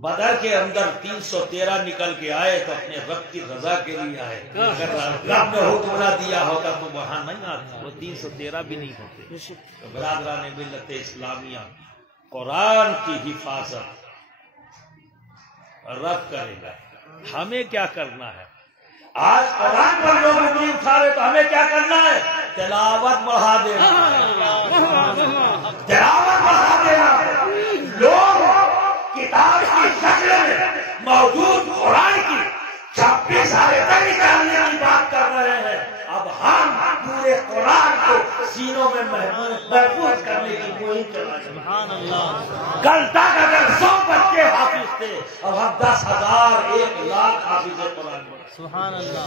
بدر کے اندر 313 نکل کے آئے تو اپنے رب کی رضا کے لیے آئے. اگر رب نے حکم نہ دیا ہوتا تو وہاں نہیں آتے، وہ 313 بھی نہیں ہوتے. تو برادران ملت اسلامیہ، قرآن کی حفاظت رب کرے گا. ہمیں کیا کرنا ہے؟ آج قرآن پر لوگ انگلی اٹھا رہے تو ہمیں کیا کرنا ہے؟ تلاوت بڑھا دینا، تلاوت بڑھا دینا. لوگ کتاب کی شکل میں موجود قرآن کی 26 آیتیں نکالنے کی بات کر رہے ہیں. اب ہم پورے قرآن کو سینوں میں محفوظ کرنے کی مہم چلا رہے ہیں. کل تک اگر 100 بچے حافظ تھے، اب ہم 10,000 1 لاکھ حافظ قرآن بن. سبحان اللہ.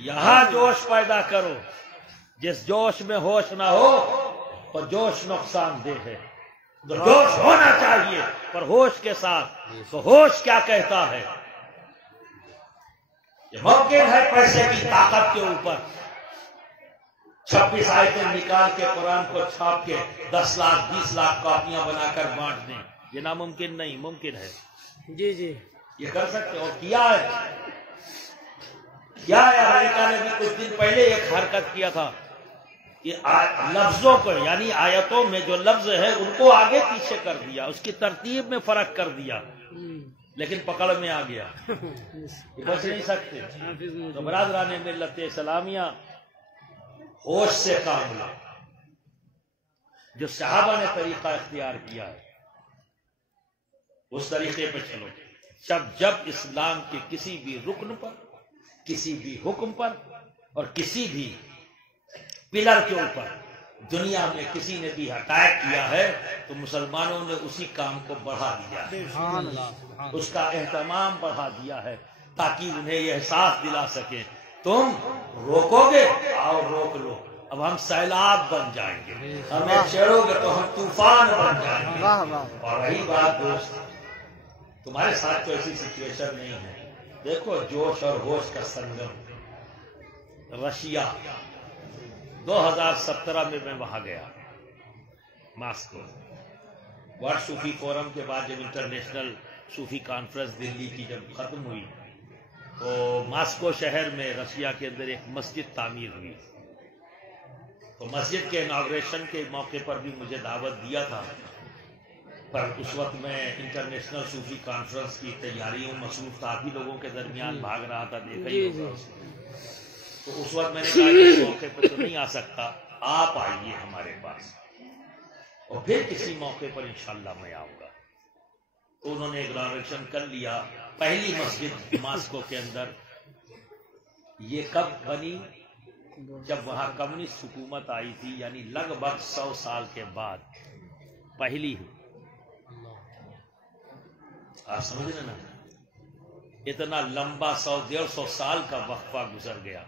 یہاں جوش پیدا کرو. جس جوش میں ہوش نہ ہو اور جوش نقصان دہ ہے. تو جوش ہونا چاہیے پر ہوش کے ساتھ. تو ہوش کیا کہتا ہے؟ یہ ممکن ہے پیسے کی طاقت کے اوپر 26 آیتیں نکال کے قرآن کو چھاپ کے 10 لاکھ 20 لاکھ کاپیاں بنا کر بانٹ دیں. یہ ناممکن نہیں، ممکن ہے. جی یہ کر سکتے. اور کیا ہے امریکہ نے بھی کچھ دن پہلے ایک حرکت کیا تھا. یہ لفظوں کو، یعنی آیتوں میں جو لفظ ہے ان کو آگے پیچھے کر دیا، اس کی ترتیب میں فرق کر دیا، لیکن پکڑ میں آ گیا. یہ بچ نہیں سکتے. تو برادران ملت اسلامیہ، ہوش سے کام لو. جو صحابہ نے طریقہ اختیار کیا ہے اس طریقے پہ چلو. جب اسلام کے کسی بھی رکن پر، کسی بھی حکم پر اور کسی بھی پلر کے اوپر دنیا میں کسی نے بھی اٹیک کیا ہے تو مسلمانوں نے اسی کام کو بڑھا دیا ہے، سبحان اللہ، اس کا اہتمام بڑھا دیا ہے تاکہ انہیں یہ احساس دلا سکیں تم روکو گے اور روک لو، اب ہم سیلاب بن جائیں گے، ہمیں چھیڑو گے تو ہم طوفان بن جائیں گے۔ واہ واہ، اور رہی بات دوست، تمہارے ساتھ تو ایسی سچویشن نہیں ہے، دیکھو جوش اور ہوش کا سنگم۔ رشیا 2017 میں وہاں گیا ماسکو، ورلڈ صوفی فورم کے بعد جب انٹرنیشنل صوفی کانفرنس دلی کی جب ختم ہوئی تو ماسکو شہر میں رشیا کے اندر ایک مسجد تعمیر ہوئی، تو مسجد کے اناگوریشن کے موقع پر بھی مجھے دعوت دیا تھا، پر اس وقت میں انٹرنیشنل صوفی کانفرنس کی تیاریوں مصروف تھا، کافی لوگوں کے درمیان بھاگ رہا تھا، دیکھا ہی ہوگا۔ تو اس وقت میں نے کہا کہ اس موقع پہ تو نہیں آ سکتا، آپ آئیے ہمارے پاس اور پھر کسی موقع پر انشاءاللہ میں آؤں گا۔ تو انہوں نے اناگوریشن کر لیا، پہلی مسجد ماسکو کے اندر۔ یہ کب بنی؟ جب وہاں کمیونسٹ حکومت آئی تھی، یعنی لگ بھگ 100 سال کے بعد پہلی ہوئی۔ آپ سمجھ رہے نا، اتنا لمبا 100-150 سال کا وقفہ گزر گیا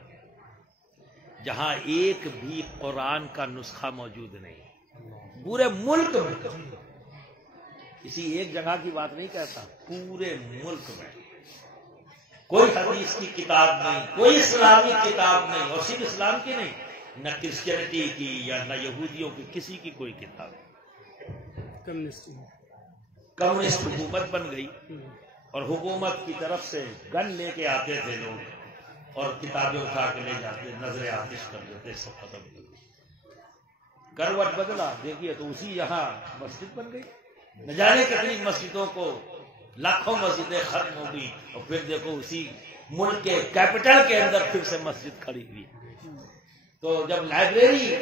جہاں ایک بھی قرآن کا نسخہ موجود نہیں، پورے ملک میں، کسی ایک جگہ کی بات نہیں کہتا، پورے ملک میں کوئی حدیث کی کتاب نہیں، کوئی اسلامی کتاب نہیں، اور صرف اسلام کی نہیں، نہ کرسچینٹی کی یا نہ یہودیوں کی، کسی کی کوئی کتاب نہیں۔ کمیونسٹ حکومت بن گئی اور حکومت کی طرف سے گن لے کے آتے تھے لوگ اور کتابیں اٹھا کے لے جاتے، نظر آتش کر دیتے، سب ختم کر دیتے۔ کروٹ بدلا، دیکھیے تو اسی یہاں مسجد بن گئی، نہ جانے کتنی مسجدوں کو، لاکھوں مسجدیں ختم ہو گئی، اور پھر دیکھو اسی ملک کے کیپٹل کے اندر پھر سے مسجد کھڑی ہوئی۔ تو جب لائبریری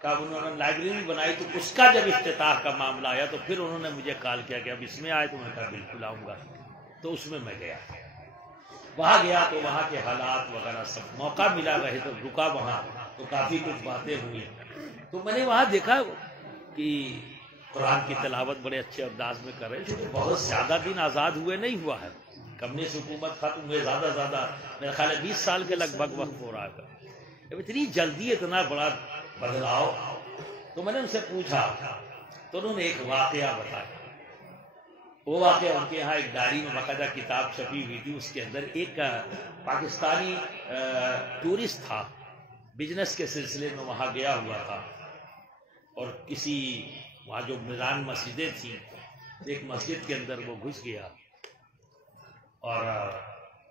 کا انہوں نے لائبریری بنائی تو اس کا جب افتتاح کا معاملہ آیا تو پھر انہوں نے مجھے کال کیا کہ اب اس میں آئے، تو میں کہا بالکل آؤں گا۔ تو اس میں گیا، وہاں گیا تو وہاں کے حالات وغیرہ سب، موقع ملا رہے تو رکا وہاں، تو کافی کچھ باتیں ہوئی۔ تو میں نے وہاں دیکھا کہ قرآن کی تلاوت بڑے اچھے انداز میں کر رہے ہیں، بہت زیادہ دن آزاد ہوئے نہیں ہوا ہے، کمیونسٹ حکومت ختم ہوئے زیادہ میرا خیال ہے 20 سال کے لگ بھگ وقت ہو رہا تھا، اتنی جلدی اتنا بڑا بدلاؤ۔ تو میں نے ان سے پوچھا تو انہوں نے ایک واقعہ بتایا، وہ واقعہ ان کے یہاں ایک ڈائری میں باقاعدہ کتاب چھپی ہوئی تھی، اس کے اندر ایک پاکستانی ٹورسٹ تھا، بزنس کے سلسلے میں وہاں گیا ہوا تھا، اور کسی وہاں جو میدان مسجدیں تھیں ایک مسجد کے اندر وہ گھس گیا، اور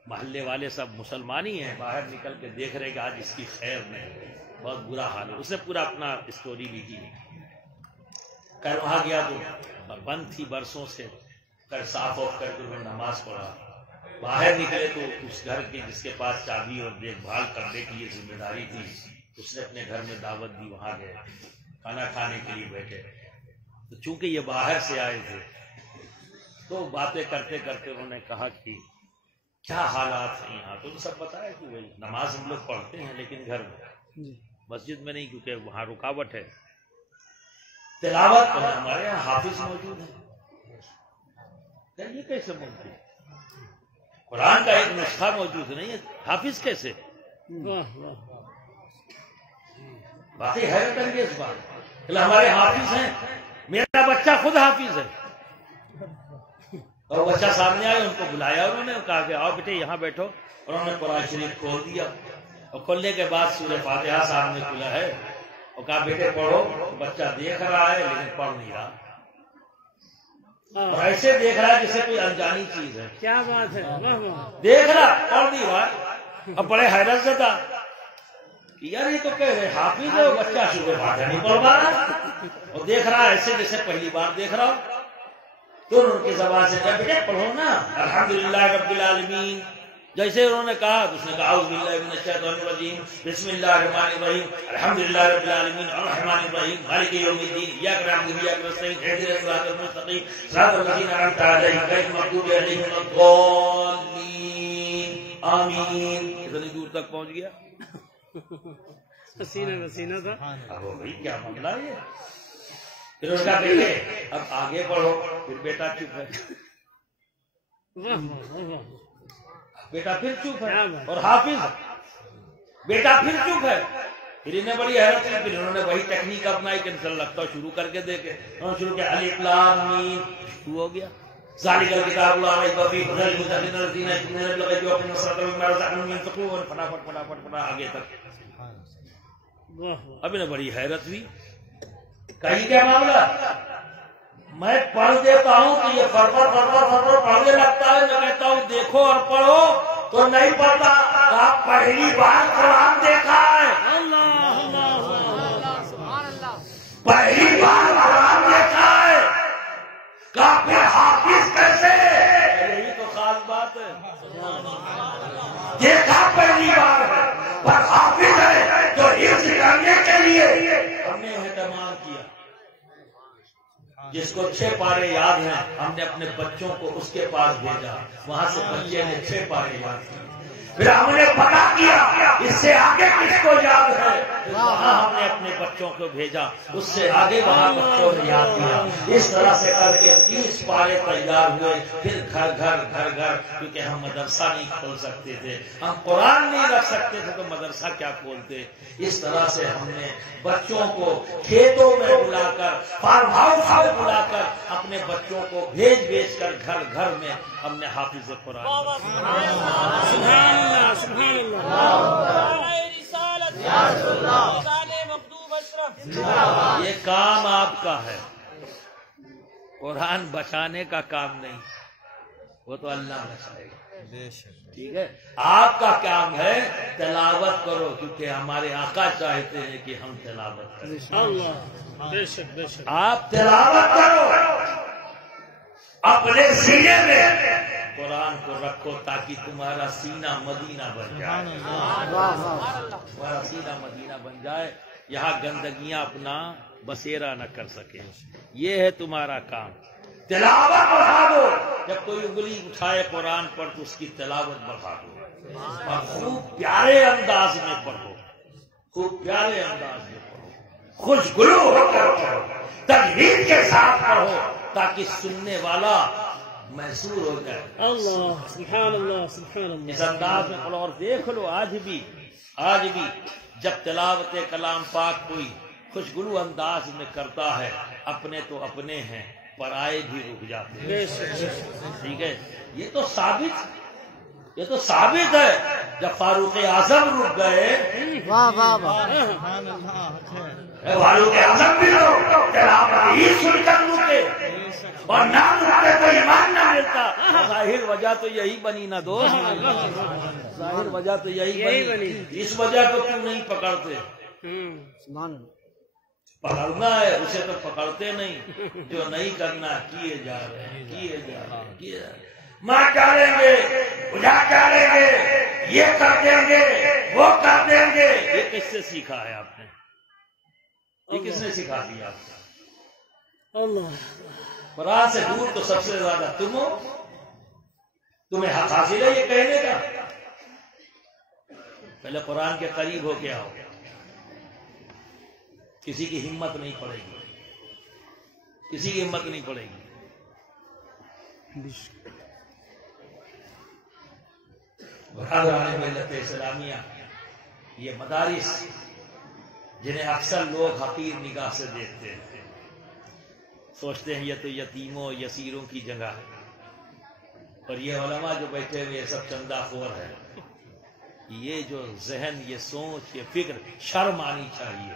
محلے والے سب مسلمان ہی ہیں، باہر نکل کے دیکھ رہے کہ آج اس کی خیر نہیں، بہت برا حال ہے۔ اس نے پورا اپنا اسٹوری بھی کی، کل وہاں گیا تو بند تھی برسوں سے، کل صاف آف کر کے انہوں نے نماز پڑھا، باہر نکلے تو اس گھر کے جس کے پاس چابی اور دیکھ بھال کرنے کی یہ ذمہ داری تھی، اس نے اپنے گھر میں دعوت دی، وہاں گئے، کھانا کھانے کے لیے بیٹھے، تو چونکہ یہ باہر سے آئے تھے تو باتیں کرتے کرتے انہوں نے کہا کہ کیا حالات ہیں یہاں، تو سب بتایا کہ بھائی نماز ہم لوگ پڑھتے ہیں لیکن گھر میں، مسجد میں نہیں، کیونکہ وہاں رکاوٹ ہے، تلاوت ہمارے یہاں حافظ موجود ہے، یہ کیسے ممکن؟ قرآن کا ایک نسخہ موجود نہیں ہے، حافظ کیسے؟ باقی حیرت انگیز بات، ہمارے حافظ ہیں، میرا بچہ خود حافظ ہے، اور بچہ سامنے آئے، ان کو بلایا، انہوں نے کہا کہ آؤ بیٹے یہاں بیٹھو، اور انہوں نے قرآن شریف کھول دیا، اور کھولنے کے بعد سورہ فاتحہ سامنے کھلا ہے، اور کہا بیٹے پڑھو، بچہ دیکھ رہا ہے لیکن پڑھ نہیں رہا، اور ایسے دیکھ رہا ہے جسے کوئی انجانی چیز ہے، کیا بات ہے، دیکھ رہا پڑھ نہیں رہا، اب بڑے حیرت زدہ کہ یار یہ تو کہہ رہے حافظ ہے، بچہ سورہ فاتحہ نہیں پڑھ پا رہا، اور دیکھ رہا ایسے جیسے پہلی بار دیکھ رہا ہو، تو ان کی زبان سے کہا بیٹے پڑھو نا الحمدللہ رب العالمین، جیسے انہوں نے کہا تو اس نے کہا اعوذ باللہ من الشیطان الرجیم بسم اللہ الرحمن الرحیم الحمدللہ رب العالمین الرحمن الرحیم مالک یوم الدین ایاک نعبد و ایاک نستعین اهدنا الصراط المستقیم صراط الذین انعمت علیہم غیر المغضوب علیہم ولا الضالین آمین۔ اتنی دور تک پہنچ گیا، پسینہ پسینہ تھا. اب وہ بھائی کیا معاملہ ہے یہ؟ پھر اس کا بیٹے اب آگے بڑھو. پھر بیٹا چپ ہے. واہ واہ واہ. بیٹا پھر چپ ہے. اور حافظ بیٹا پھر چپ ہے. پھر انہیں بڑی حیرت ہے. پھر انہوں نے وہی ٹیکنیک اپنائی کہ انشاءاللہ لگتا ہے شروع کر کے دیکھے. انہوں نے شروع کیا الف لام میم شروع ہو گیا. ذالک الکتاب لا ریب فیہ ھدی للمتقین الذین یؤمنون بالغیب ویقیمون الصلاۃ ومما رزقناہم ينفقون. فٹافٹ آگے تک. اب انہیں بڑی حیرت ہوئی. کہیں کیا معاملہ؟ میں پڑھ دیتا ہوں تو یہ فرفر پڑھنے لگتا ہے. میں کہتا ہوں دیکھو اور پڑھو تو نہیں پڑھتا. آپ پہلی بار قرآن دیکھا ہے. پہلی بار قرآن دیکھا ہے. کافر حافظ کیسے؟ یہی تو خاص بات ہے. دیکھا پہلی بار پر حافظ ہے جو حفظ کرنے کے لیے ہم نے اہتمام کیا. جس کو 6 پارے یاد ہیں ہم نے اپنے بچوں کو اس کے پاس بھیجا. وہاں سے بچے نے 6 پارے یاد کیے. پھر ہم نے پتا کیا اس سے آگے کس کو یاد ہے. وہاں ہم نے اپنے بچوں کو بھیجا. اس سے آگے وہاں بچوں نے یاد کیا. اس طرح سے کر کے 30 پارے تیار ہوئے. پھر گھر گھر کیونکہ ہم مدرسہ نہیں کھول سکتے تھے. ہم قرآن نہیں رکھ سکتے تھے تو مدرسہ کیا کھولتے. اس طرح سے ہم نے بچوں کو کھیتوں میں بلا کر فارم ہاؤس میں بلا کر اپنے بچوں کو بھیج کر گھر میں ہم نے حافظ قرآن. سبحان اللہ. یہ کام آپ کا ہے. قرآن بچانے کا کام نہیں. وہ تو اللہ بچائے گا. ٹھیک ہے. آپ کا کام ہے تلاوت کرو کیونکہ ہمارے آقا چاہتے ہیں کہ ہم تلاوت کریں. اللہ بے شک بے شک. آپ تلاوت کرو. اپنے سینے میں قرآن کو رکھو تاکہ تمہارا سینہ مدینہ بن جائے. تمہارا سینہ مدینہ بن جائے. یہاں گندگیاں اپنا بسیرا نہ کر سکے. یہ ہے تمہارا کام. تلاوت بڑھا دو. جب کوئی انگلی اٹھائے قرآن پر تو اس کی تلاوت بڑھا دو. اور خوب پیارے انداز میں پڑھو. خوب پیارے انداز میں پڑھو. خوشگلو ہو کر پڑھو. تجوید کے ساتھ پڑھو تاکہ سننے والا محسور ہو جائے. اللہ سبحان اللہ سبحان اللہ. اس انداز میں پڑھو. اور دیکھ لو آج بھی جب تلاوت کلام پاک کوئی خوشگلو انداز میں کرتا ہے اپنے تو اپنے ہیں پرائے بھی رک جاتے ہیں. ٹھیک ہے. یہ تو ثابت ہے. جب فاروق اعظم رک گئے فاروق اعظم بھی تلاوت ہی سن کر رکے اور نہ رکتے تو ایمان نہ ملتا. ظاہر وجہ تو یہی بنی نا دوست. ظاہر وجہ تو یہی بنی. اس وجہ کو کیوں نہیں پکڑتے؟ پکڑنا ہے اسے تو پکڑتے نہیں. جو نہیں کرنا کیے جا رہے ہیں. ماں ڈالیں گے بجا ڈالیں گے یہ کر دیں گے وہ کر دیں گے. یہ کس سے سیکھا ہے آپ نے؟ یہ کس نے سکھا دیا آپ کو؟ اللہ. قرآن سے دور تو سب سے زیادہ تم ہو. تمہیں حق حاصل ہے یہ کہنے کا. پہلے قرآن کے قریب ہو کے آؤ. کسی کی ہمت نہیں پڑے گی. کسی کی ہمت نہیں پڑے گی. ملت اسلامیہ یہ مدارس جنہیں اکثر لوگ حقیر نگاہ سے دیکھتے ہیں. سوچتے ہیں یہ تو یتیموں یسیروں کی جگہ ہے. اور یہ علماء جو بیٹھے ہوئے سب چندہ خور ہیں. یہ جو ذہن یہ سوچ یہ فکر شرم آنی چاہیے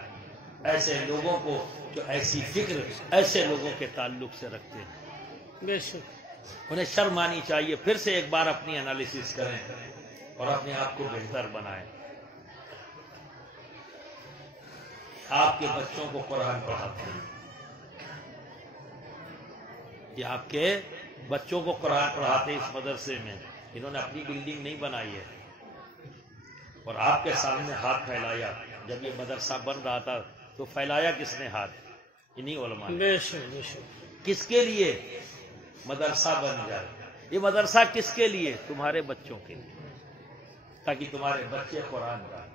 ایسے لوگوں کو جو ایسی فکر ایسے لوگوں کے تعلق سے رکھتے ہیں. بے شک. انہیں شرم آنی چاہیے. پھر سے ایک بار اپنی انالیسس کریں اور اپنے آپ کو بہتر بنائیں. آپ کے بچوں کو قرآن پڑھاتے ہیں. یہ آپ کے بچوں کو قرآن پڑھاتے اس مدرسے میں. انہوں نے اپنی بلڈنگ نہیں بنائی ہے. اور آپ کے سامنے ہاتھ پھیلایا. جب یہ مدرسہ بن رہا تھا تو پھیلایا کس نے ہاتھ؟ انہی علماء نے. بے شک بے شک. کس کے لیے مدرسہ بن جائے؟ یہ مدرسہ کس کے لیے؟ تمہارے بچوں کے لیے. تاکہ تمہارے بچے قرآن پڑھیں.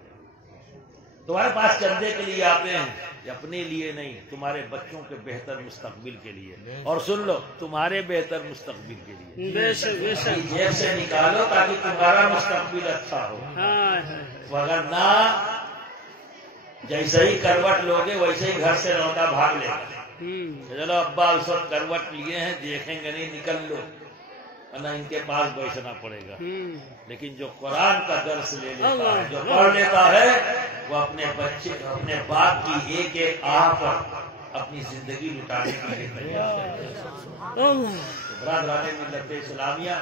تمہارے پاس چندے کے لیے آتے ہیں، یہ اپنے لیے نہیں، تمہارے بچوں کے بہتر مستقبل کے لیے، اور سن لو تمہارے بہتر مستقبل کے لیے بے شک بے شک جیب سے نکالو تاکہ تمہارا مستقبل اچھا ہو، ورنہ جیسے ہی کروٹ لوگے ویسے ہی گھر سے لوٹا بھاگ لے گا۔ چلو ابا اس وقت کروٹ لیے ہیں، دیکھیں گے نہیں، نکل لو، ورنہ ان کے پاس بیٹھنا پڑے گا۔ لیکن جو قرآن کا درس لے لیتا ہے، جو پڑھ لیتا ہے، وہ اپنے بچے، اپنے باپ کی ایک ایک آہ پر اپنی زندگی لٹانے کے لیے تیار ہے۔ برادران ملت اسلامیہ،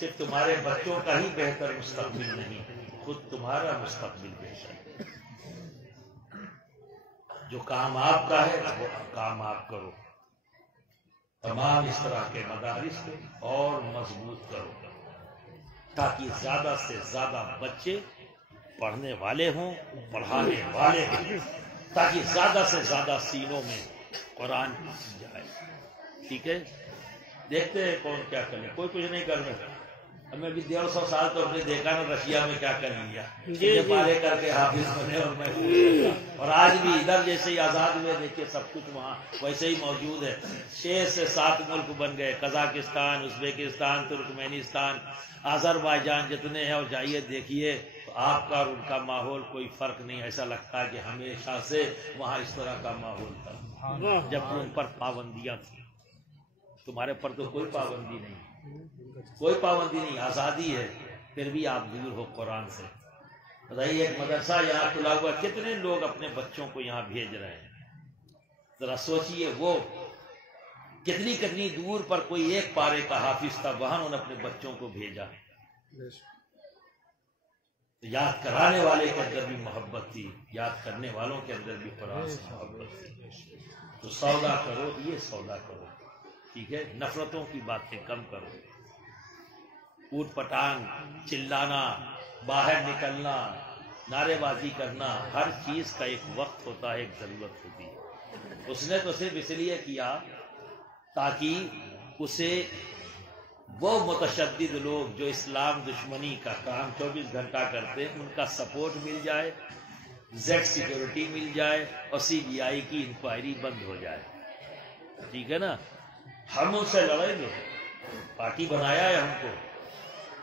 صرف تمہارے بچوں کا ہی بہتر مستقبل نہیں، خود تمہارا مستقبل بہتر ہے۔ جو کام آپ کا ہے وہ کام آپ کرو، تمام اس طرح کے مدارس کو اور مضبوط کرو تاکہ زیادہ سے زیادہ بچے پڑھنے والے ہوں، پڑھانے والے ہوں، تاکہ زیادہ سے زیادہ سینوں میں قرآن جائے۔ ٹھیک ہے، دیکھتے ہیں کون کیا کرے، کوئی کچھ نہیں کر رہا۔ ہمیں بھی 150 سال تو ہم نے دیکھا نا رشیا میں کیا کر لیا، پالے کر کے حافظ بنے اور میں، اور آج بھی ادھر جیسے ہی آزاد ہوئے دیکھیے سب کچھ وہاں ویسے ہی موجود ہے۔ 6 سے 7 ملک بن گئے، قزاقستان، ازبیکستان، ترکمینستان، آذربائیجان، جتنے ہیں، اور جائیے دیکھیے تو آپ کا اور ان کا ماحول کوئی فرق نہیں، ایسا لگتا ہے کہ ہمیشہ سے وہاں اس طرح کا ماحول تھا جب ان پر پابندیاں تھیں۔ تمہارے پر تو کوئی پابندی نہیں، کوئی پابندی نہیں، آزادی ہے، پھر بھی آپ دور ہو قرآن سے۔ بتائیے ایک مدرسہ یہاں کھلا ہوا، کتنے لوگ اپنے بچوں کو یہاں بھیج رہے ہیں، ذرا سوچئے وہ کتنی کتنی دور پر کوئی ایک پارے کا حافظ تھا، وہاں انہوں نے اپنے بچوں کو بھیجا۔ یاد کرانے والے کے اندر بھی محبت تھی، یاد کرنے والوں کے اندر بھی قرآن سے محبت تھی۔ تو سودا کرو، یہ سودا کرو، ٹھیک ہے، نفرتوں کی باتیں کم کرو، اوٹ پٹانگ، چلانا، باہر نکلنا، نعرے بازی کرنا، ہر چیز کا ایک وقت ہوتا ہے، ایک ضرورت ہوتی ہے۔ اس نے تو صرف اس لیے کیا تاکہ اسے وہ متشدد لوگ جو اسلام دشمنی کا کام 24 گھنٹہ کرتے ہیں ان کا سپورٹ مل جائے، زیڈ سیکورٹی مل جائے، اور CBI کی انکوائری بند ہو جائے۔ ٹھیک ہے نا، ہم ان سے لڑیں گے، پارٹی بنایا ہے ہم کو۔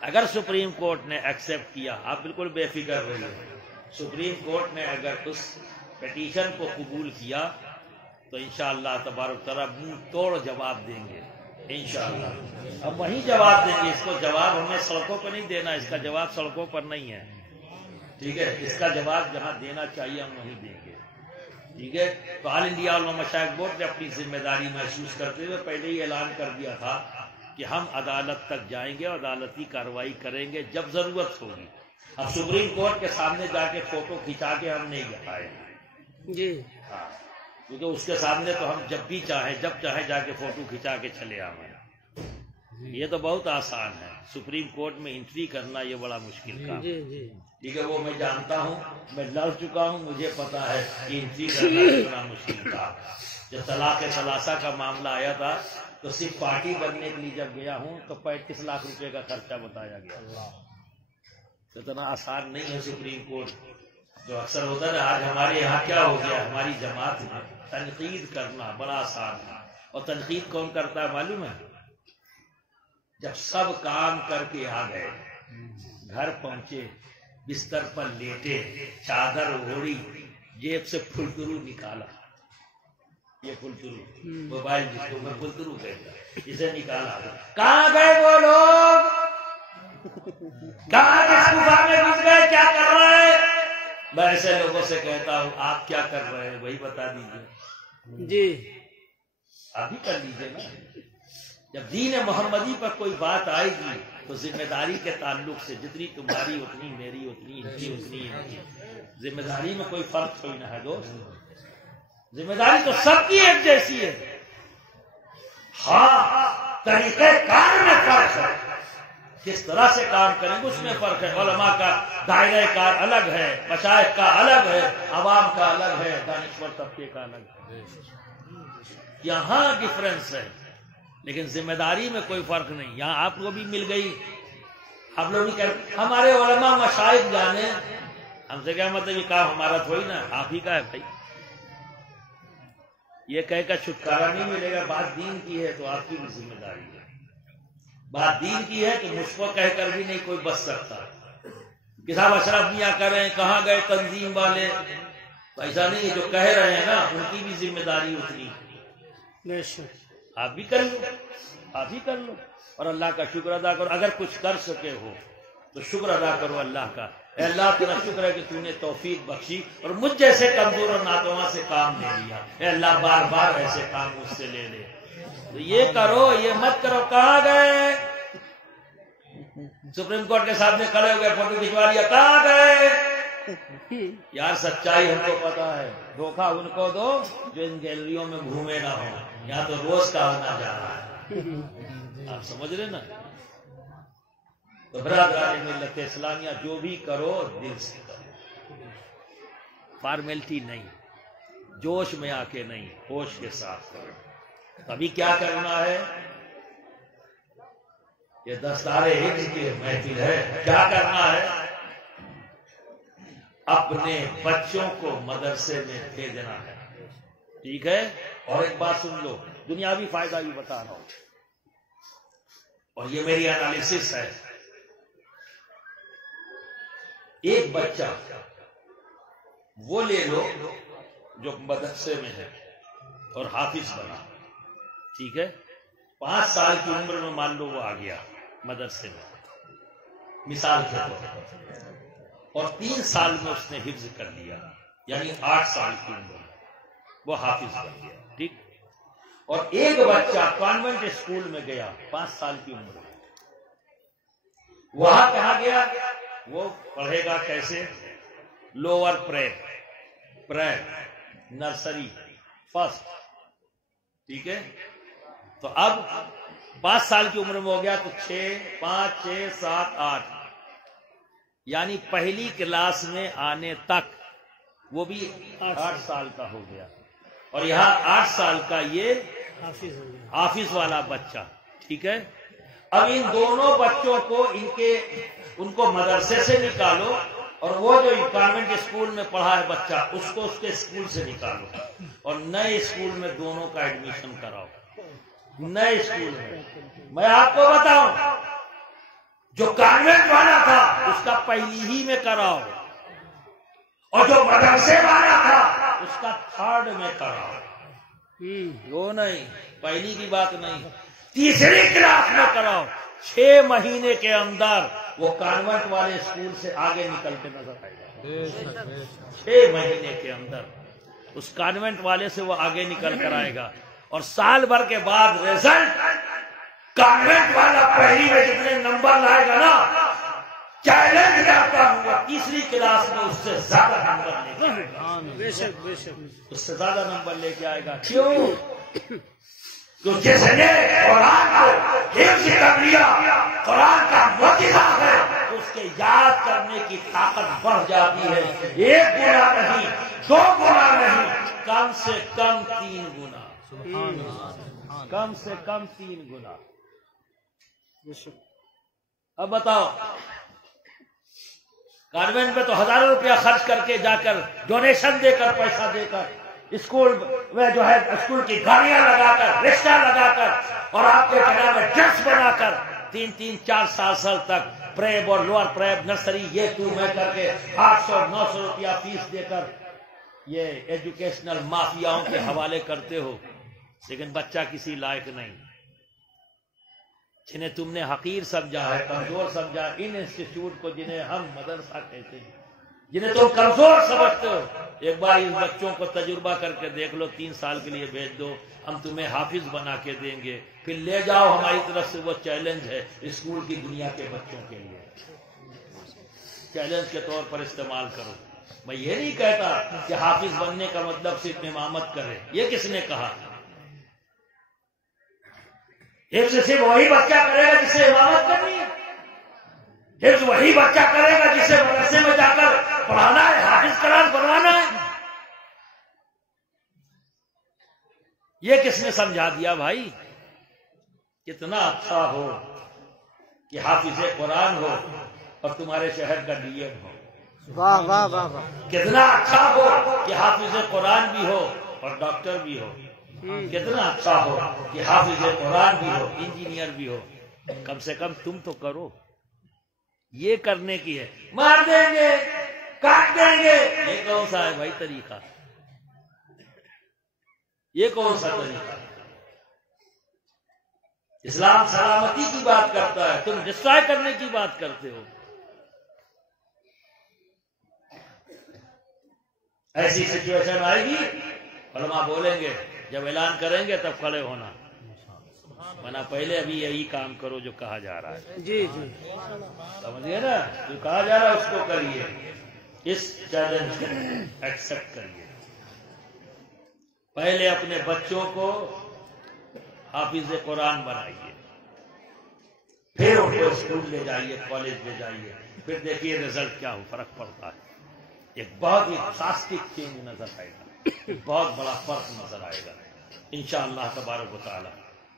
اگر سپریم کورٹ نے ایکسپٹ کیا، آپ بالکل بے فکر رہیے، سپریم کورٹ نے اگر اس پیٹیشن کو قبول کیا تو انشاءاللہ تبارک تعالیٰ منہ توڑ جواب دیں گے، انشاءاللہ ہم وہیں جواب دیں گے۔ اس کو جواب ہمیں سڑکوں پہ نہیں دینا، اس کا جواب سڑکوں پر نہیں ہے، ٹھیک ہے، اس کا جواب جہاں دینا چاہیے ہم وہیں دیں گے، ٹھیک ہے۔ تو آل انڈیا علماء مشائخ بورڈ نے اپنی ذمہ داری محسوس کرتے ہوئے پہلے ہی اعلان کر دیا تھا کہ ہم عدالت تک جائیں گے اور عدالتی کارروائی کریں گے جب ضرورت ہوگی۔ اب سپریم کورٹ کے سامنے جا کے فوٹو کھینچا کے ہم نہیں جائیں گے، جی ہاں، کیونکہ اس کے سامنے تو ہم جب بھی چاہیں، جب چاہیں جا کے فوٹو کھینچا کے چلے آئیں۔ یہ تو بہت آسان ہے، سپریم کورٹ میں انٹری کرنا یہ بڑا مشکل کام ہے، ٹھیک ہے، وہ میں جانتا ہوں، میں لڑ چکا ہوں، مجھے پتا ہے کہ انٹری کرنا کتنا مشکل تھا۔ جب طلاق ثلاثہ کا معاملہ آیا تھا تو صرف پارٹی بننے کے لیے جب گیا ہوں تو 35 لاکھ روپے کا خرچہ بتایا گیا۔ اتنا آسان نہیں ہے سپریم کورٹ، جو اکثر ہوتا ہے نا، آج ہمارے یہاں کیا ہو گیا، ہماری جماعت میں تنقید کرنا بڑا آسان ہے، اور تنقید کون کرتا ہے معلوم ہے؟ جب سب کام کر کے آ گئے، گھر پہنچے، بستر پر لیٹے، چادر اوڑھی، جیب سے پھلترو نکالا، یہ پھلترو موبائل جس کو میں پھلترو کہتا ہوں، اسے نکالا، کہاں گئے وہ لوگ، کہاں کس گفا میں گھس گئے، کیا کر رہے ہیں؟ میں ایسے لوگوں سے کہتا ہوں آپ کیا کر رہے ہیں وہی بتا دیجیے، جی آپ ہی کر لیجیے نا۔ جب دین محمدی پر کوئی بات آئے گی تو ذمہ داری کے تعلق سے جتنی تمہاری اتنی میری اتنی ان کی اتنی ان کی، ذمہ داری میں کوئی فرق کوئی نہ ہے دوست، ذمہ داری تو سب کی ایک جیسی ہے، ہاں طریقہ کار میں فرق ہے، کس طرح سے کام کریں گے اس میں فرق ہے۔ علماء کا دائرہ کار الگ ہے، مشائخ کا الگ ہے، عوام کا الگ ہے، دانشور طبقے کا الگ ہے، یہاں ڈفرنس ہے، لیکن ذمہ داری میں کوئی فرق نہیں۔ یہاں آپ کو بھی مل گئی، آپ لوگ بھی کہہ ہمارے علماء مشائخ جانے ہم سے کیا مطلب یہ کام ہمارا تھوڑی نا، آپ ہی کا ہے بھائی. یہ کہہ کر چھٹکارا نہیں ملے گا. بات دین کی ہے تو آپ کی بھی ذمہ داری ہے. بات دین کی ہے تو مجھ کو کہہ کر بھی نہیں کوئی بچ سکتا. کہ صاحب اشرف میاں کر رہے ہیں، کہاں گئے تنظیم والے؟ تو ایسا نہیں ہے، جو کہہ رہے ہیں نا ان کی بھی ذمہ داری اتنی. بے شک. آپ بھی کر لو، آپ ہی کر لو اور اللہ کا شکر ادا کرو. اگر کچھ کر سکے ہو تو شکر ادا کرو اللہ کا. اے اللہ تیرا شکر ہے کہ تو نے توفیق بخشی اور مجھ جیسے کمزور اور ناتواں سے کام لے لیا. اے اللہ بار بار ایسے کام مجھ سے لے لے. تو یہ کرو، یہ مت کرو. کہاں گئے سپریم کورٹ کے سامنے کھڑے ہو گئے، فوٹو کھنچوا لیا، کہاں گئے؟ یار سچائی ہم کو پتا ہے، دھوکہ ان کو دو جو ان گیلریوں میں گھومے نہ ہو. یہاں تو روز کا ہونا جا رہا ہے. آپ سمجھ رہے نا؟ تو برادران ملت اسلامیہ جو بھی کرو دل سے کرو، فارمیلٹی نہیں، جوش میں آ کے نہیں، ہوش کے ساتھ کرو. ابھی کیا کرنا ہے؟ یہ دستار حفظ کی محفل ہے. کیا کرنا ہے؟ اپنے بچوں کو مدرسے میں بھیجنا ہے. ٹھیک ہے؟ اور ایک بات سن لو، دنیاوی فائدہ بھی بتا رہا ہوں اور یہ میری انالیسس ہے. ایک بچہ وہ لے لو جو مدرسے میں ہے اور حافظ بنا. ٹھیک ہے؟ 5 سال کی عمر میں مان لو وہ آ گیا مدرسے میں، مثال کے طور پر، اور 3 سال میں اس نے حفظ کر لیا، یعنی 8 سال کی عمر میں وہ حافظ بن گیا. ٹھیک؟ اور ایک بچہ کانوینٹ اسکول میں گیا 5 سال کی عمر میں. وہاں کہاں گیا؟ وہ پڑھے گا کیسے؟ Lower prep, nursery, first. ٹھیک ہے؟ تو اب 5 سال کی عمر میں ہو گیا تو 5 6 7 8، یعنی پہلی کلاس میں آنے تک وہ بھی 8 سال کا ہو گیا. اور یہاں 8 سال کا یہ حافظ والا بچہ. ٹھیک ہے؟ اب ان دونوں بچوں کو ان کو مدرسے سے نکالو اور وہ جو کانوینٹ اسکول میں پڑھا ہے بچہ اس کو اس کے اسکول سے نکالو اور نئے اسکول میں دونوں کا ایڈمیشن کراؤ. نئے اسکول میں آپ کو بتاؤں، جو کانوینٹ والا تھا اس کا پہلی ہی میں کراؤ اور جو مدرسے والا تھا اس کا 3rd میں کراؤ. وہ نہیں، پہلی کی بات نہیں، 3ری کلاس میں کراؤ. 6 مہینے کے اندر وہ کانوینٹ والے اسکول سے آگے نکل کے نظر آئے گا. 6 مہینے کے اندر اس کانوینٹ والے سے وہ آگے نکل کر آئے گا. اور سال بھر کے بعد ریزلٹ کانوینٹ والا پہلی میں جتنے نمبر لائے گا نا، چیلنج کرتا ہوں 3ری کلاس میں اس سے زیادہ نمبر لے کے آئے گا. بے شک بے شک. اس سے زیادہ نمبر لے کے آئے گا. کیوں؟ تو جس نے قرآن کو حفظ کر لیا، قرآن کا معجزہ ہے، اس کے یاد کرنے کی طاقت بڑھ جاتی ہے. 1 گنا نہیں، 2 گنا نہیں، کم سے کم 3 گنا. کم سے کم 3 گنا. اب بتاؤ، کانوینٹ میں تو ہزاروں روپیہ خرچ کر کے جا کر ڈونیشن دے کر پیسہ دے کر اسکول میں جو ہے اسکول کی گاڑیاں لگا کر، رکشہ لگا کر اور آپ کے کہنا میں ڈریس بنا کر 3 4 سال تک پریب اور لوور پریب نرسری یہ تو میں کر کے 800 900 روپیہ فیس دے کر یہ ایجوکیشنل مافیاؤں کے حوالے کرتے ہو. لیکن بچہ کسی لائق نہیں. جنہیں تم نے حقیر سمجھا ہے، کمزور سمجھا، ان انسٹیٹیوٹ کو جنہیں ہم مدرسہ کہتے ہیں، جنہیں تم کمزور سمجھتے ہو، ایک بار ان بچوں کو تجربہ کر کے دیکھ لو. 3 سال کے لیے بھیج دو، ہم تمہیں حافظ بنا کے دیں گے. پھر لے جاؤ، ہماری طرف سے وہ چیلنج ہے اسکول کی دنیا کے بچوں کے لیے، چیلنج کے طور پر استعمال کرو. میں یہ نہیں کہتا کہ حافظ بننے کا مطلب صرف امامت کرے. یہ کس نے کہا؟ حفظ صرف وہی بچہ کرے گا جسے امامت کرنی ہے. حفظ وہی بچہ کرے گا جسے مدرسے میں جا کر پڑھانا ہے، حافظ قرار بنوانا ہے. یہ کس نے سمجھا دیا بھائی؟ کتنا اچھا ہو کہ حافظ قرآن ہو اور تمہارے شہر کا ڈی ایم ہو. واہ واہ واہ واہ. کتنا اچھا ہو کہ حافظ قرآن بھی ہو اور ڈاکٹر بھی ہو. کتنا اچھا ہو کہ حافظ قرآن بھی ہو انجینئر بھی ہو. کم سے کم تم تو کرو. یہ کرنے کی ہے. مار دیں گے کاٹ دیں گے یہ کون سا ہے بھائی طریقہ؟ یہ کون سا طریقہ؟ اسلام سلامتی کی بات کرتا ہے، تم ڈسٹرائے کرنے کی بات کرتے ہو. ایسی سچویشن آئے گی علماء بولیں گے، جب اعلان کریں گے تب کھڑے ہونا، ورنہ پہلے ابھی یہی کام کرو جو کہا جا رہا ہے. جی جی. سمجھیے نا، جو کہا جا رہا ہے اس کو کریے، اس چیلنج کو ایکسپٹ کریے. پہلے اپنے بچوں کو حافظ قرآن بنائیے، پھر ان کو اسکول لے جائیے، کالج لے جائیے، پھر دیکھیے رزلٹ کیا ہو، فرق پڑتا ہے. ایک بہت ہی ڈراسٹک چینج نظر آئے گا، ایک بہت بڑا فرق نظر آئے گا انشاءاللہ تبارک و تعالی.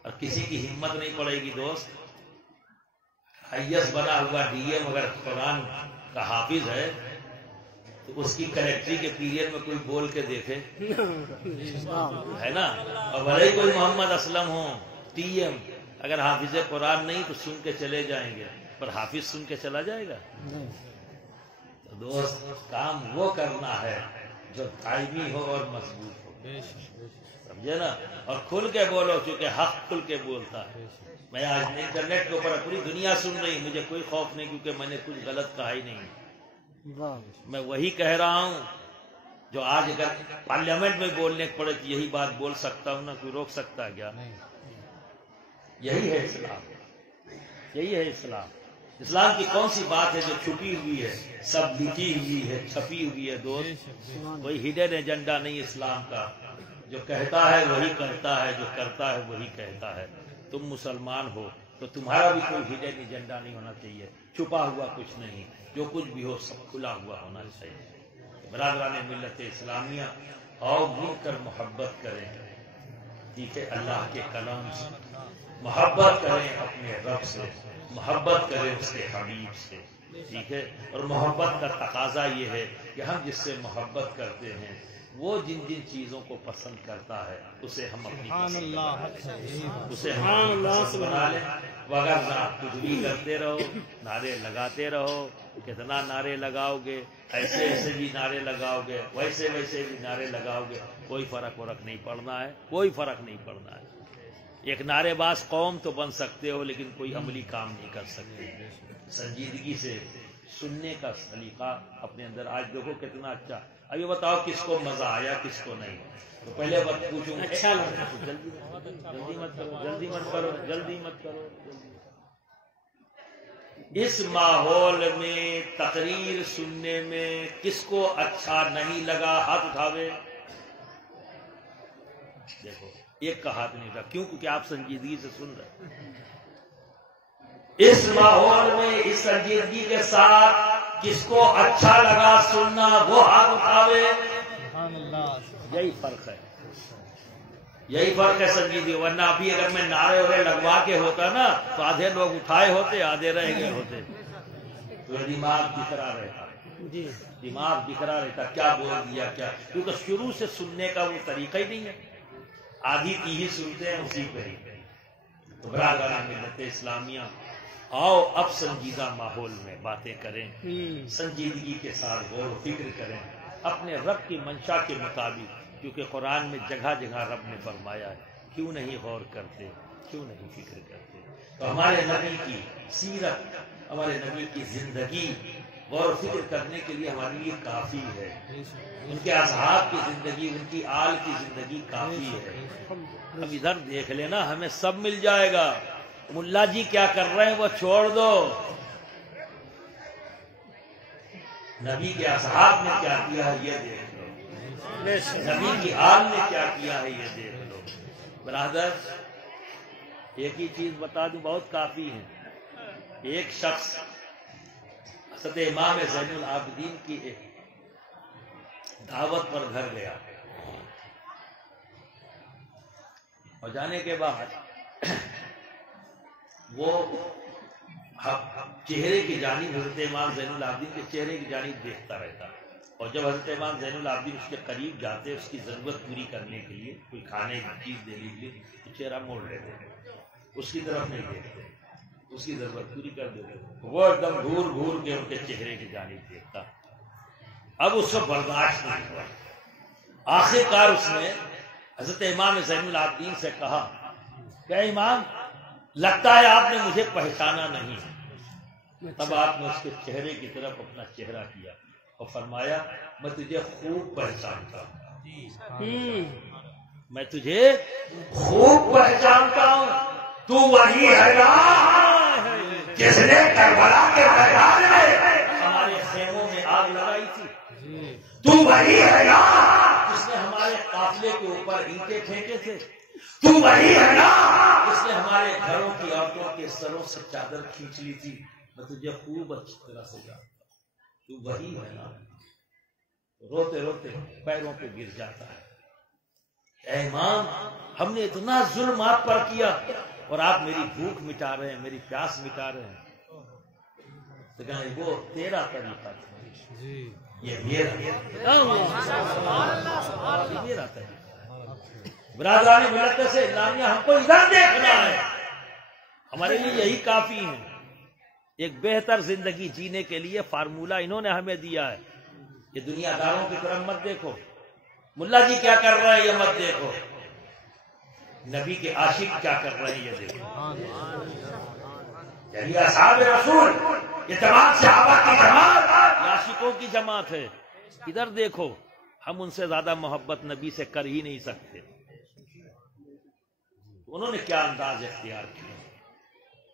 اور کسی کی ہمت نہیں پڑے گی دوست. IAS بنا ہوا DM اگر قرآن کا حافظ ہے تو اس کی کلیکٹری کے پیریڈ میں کوئی بول کے دیکھے، ہے نا. اور بھلے ہی کوئی محمد اسلم ہو TM، اگر حافظ قرآن نہیں تو سن کے چلے جائیں گے، پر حافظ سن کے چلا جائے گا. تو دوست کام وہ کرنا ہے جو دائمی ہو اور مضبوط ہو، سمجھے نا. اور کھل کے بولو، چونکہ حق کھل کے بولتا ہے. میں آج انٹرنیٹ کے اوپر پوری دنیا سن رہی، مجھے کوئی خوف نہیں کیونکہ میں نے کچھ غلط کہا ہی نہیں. میں وہی کہہ رہا ہوں جو آج اگر پارلیمنٹ میں بولنے پڑے تو یہی بات بول سکتا ہوں نا. کوئی روک سکتا ہے کیا؟ یہی ہے اسلام، یہی ہے اسلام. اسلام کی کون سی بات ہے جو چھپی ہوئی ہے؟ سب لکھی ہوئی ہے، چھپی ہوئی ہے دوست. کوئی ہڈن ایجنڈا نہیں اسلام کا. جو کہتا ہے وہی کرتا ہے، جو کرتا ہے وہی کہتا ہے. تم مسلمان ہو تو تمہارا بھی کوئی ہڈن ایجنڈا نہیں ہونا چاہیے، چھپا ہوا کچھ نہیں. جو کچھ بھی ہو سب کھلا ہوا ہونا چاہیے. برادران ملت اسلامیہ، آؤ مل کر محبت کریں، ٹھیک ہے، اللہ کے کلام سے محبت کریں، اپنے رب سے محبت کریں، اس کے حبیب سے، ٹھیک ہے. اور محبت کا تقاضا یہ ہے کہ ہم جس سے محبت کرتے ہیں وہ جن جن چیزوں کو پسند کرتا ہے اسے ہم اپنی پسند بنا لیں. وغیرہ کچھ بھی کرتے رہو، نعرے لگاتے رہو. کتنا نعرے لگاؤ گے؟ ایسے ایسے بھی نعرے لگاؤ گے، ویسے ویسے بھی نعرے لگاؤ گے، کوئی فرق نہیں پڑنا ہے، کوئی فرق نہیں پڑنا ہے. ایک نعرے باز قوم تو بن سکتے ہو لیکن کوئی عملی کام نہیں کر سکتے. سنجیدگی سے سننے کا سلیقہ اپنے اندر. آج دیکھو کتنا اچھا. ابھی بتاؤ کس کو مزہ آیا کس کو نہیں. تو پہلے وقت پوچھوں اچھا لگا. جلدی مت کرو، جلدی مت کرو، جلدی مت کرو. اس ماحول میں تقریر سننے میں کس کو اچھا نہیں لگا؟ ہاتھ اٹھاوے. دیکھو ایک کا ہاتھ نہیں اٹھا. کیوں؟ کیونکہ آپ سنجیدگی سے سن رہے. اس ماحول میں اس سنجیدگی کے ساتھ کس کو اچھا لگا سننا وہ ہاتھ اٹھاوے. یہی فرق ہے، یہی فرق ہے سنجیدگی. ورنہ ابھی اگر میں نعرے وغیرہ لگوا کے ہوتا نا تو آدھے لوگ اٹھائے ہوتے، آدھے رہ گئے ہوتے. تو دماغ بکھرا رہتا، جی دماغ بکھرا رہتا. کیا بول دیا کیا؟ کیونکہ شروع سے سننے کا وہ طریقہ ہی نہیں ہے. آدھی تیہی سنتے ہیں اسی پہ ہی. تو برادران ملت اسلامیہ، آؤ اب سنجیدہ ماحول میں باتیں کریں، سنجیدگی کے ساتھ غور و فکر کریں اپنے رب کی منشا کے مطابق. کیونکہ قرآن میں جگہ جگہ رب نے فرمایا ہے کیوں نہیں غور کرتے، کیوں نہیں فکر کرتے. تو ہمارے نبی کی سیرت، ہمارے نبی کی زندگی غور و فکر کرنے کے لیے ہمارے لیے کافی ہے. ان کے اصحاب کی زندگی، ان کی آل کی زندگی کافی ہے. اب ادھر دیکھ لینا ہمیں سب مل جائے گا. ملا جی کیا کر رہے ہیں وہ چھوڑ دو. نبی کے اصحاب نے کیا کیا ہے یہ دیکھ لو، نبی کی آل نے کیا کیا ہے یہ دیکھ لو. برادر ایک ہی چیز بتا دوں، بہت کافی ہے. ایک شخص حضرت امام زین العابدین کی ایک دعوت پر گھر گیا اور جانے کے بعد وہ چہرے کی جانب حضرت امام زین العابدین کے چہرے کی جانب دیکھتا رہتا، اور جب حضرت امام زین العابدین اس کے قریب جاتے اس کی ضرورت پوری کرنے کے لیے، کوئی کھانے کی چیز دینے کے لیے، تو چہرہ موڑ لیتے، اس کی طرف نہیں دیکھتے، اس کی ضرورت پوری کر دیتے، وہ ایک دم گھور گھور کے ان کے چہرے کی جانب دیکھتا۔ اب اس کو برداشت نہیں ہوا، آخر کار اس نے حضرت امام زین العابدین سے کہا کہ امام لگتا ہے آپ نے مجھے پہچانا نہیں۔ تب آپ نے اس کے چہرے کی طرف اپنا چہرہ کیا اور فرمایا میں تجھے خوب پہچانتا ہوں، میں تجھے خوب پہچانتا ہوں، تو وہی ہے نا جس نے کربلا کے میدان میں ہمارے خیموں میں آگ لگائی تھی، تو وہی ہے نا جس نے ہمارے قافلے کے اوپر اینٹیں پھینکے تھے، تو وہی ہے نا جس نے ہمارے گھروں کی عورتوں کے سروں سے چادر کھینچ لی تھی، میں تجھے خوب اچھی طرح سے جانتا ہوں، تو وہی ہے نا۔ روتے روتے پیروں پہ گر جاتا ہے، اے امام ہم نے اتنا ظلم آپ پر کیا اور آپ میری بھوک مٹا رہے ہیں، میری پیاس مٹا رہے ہیں۔ تو کہیں وہ تیرا طریقہ تھا، یہ میرا طریقہ۔ برادران ملت سے اسلامیہ ہم کو ادھر دیکھنا ہے، ہمارے لیے یہی کافی ہے۔ ایک بہتر زندگی جینے کے لیے فارمولہ انہوں نے ہمیں دیا ہے۔ یہ دنیا داروں کی طرف مت دیکھو، ملا جی کیا کر رہے ہیں یہ مت دیکھو، نبی کے عاشق کیا کر رہے ہیں یہ دیکھو۔ یعنی اصحاب رسول یہ تمام صحابہ کی جماعت عاشقوں کی جماعت ہے، ادھر دیکھو، ہم ان سے زیادہ محبت نبی سے کر ہی نہیں سکتے۔ انہوں نے کیا انداز اختیار کیا،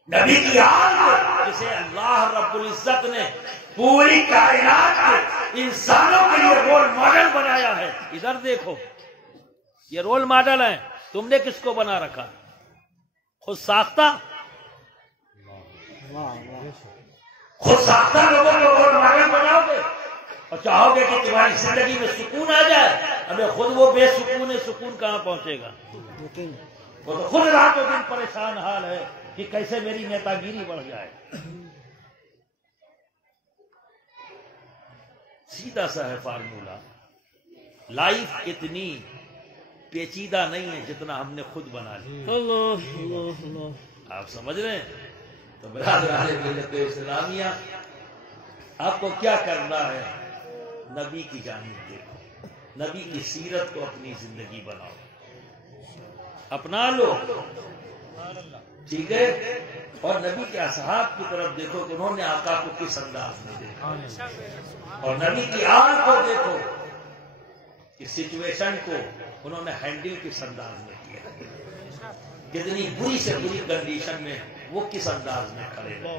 نبی کی آل جسے اللہ رب العزت نے پوری کائنات کے انسانوں کے لیے رول ماڈل بنایا ہے، ادھر دیکھو، یہ رول ماڈل ہیں، تم نے کس کو بنا رکھا؟ خود ساختہ لوگوں کو رول ماڈل بناؤ گے اور چاہو گے کہ تمہاری زندگی میں سکون آ جائے، ہمیں خود وہ بے سکون ہے، سکون کہاں پہنچے گا؟ وہ تو خود رات و دن پریشان حال ہے کہ کیسے میری نیتا گیری بڑھ جائے۔ سیدھا سا ہے فارمولہ، لائف اتنی پیچیدہ نہیں ہے جتنا ہم نے خود بنا لی۔ آپ سمجھ رہے ہیں؟ تو برادران ملت اسلامیہ آپ کو کیا کرنا ہے؟ نبی کی جانب دیکھو، نبی کی سیرت کو اپنی زندگی بناؤ، اپنا لو، ٹھیک ہے؟ اور نبی کے اصحاب کی طرف دیکھو کہ انہوں نے آقا کو کس انداز میں دیکھا، اور نبی کی آل کو دیکھو کہ سچویشن کو انہوں نے ہینڈل کس انداز میں کیا، کتنی بری سے بری کنڈیشن میں وہ کس انداز میں کھڑے رہے،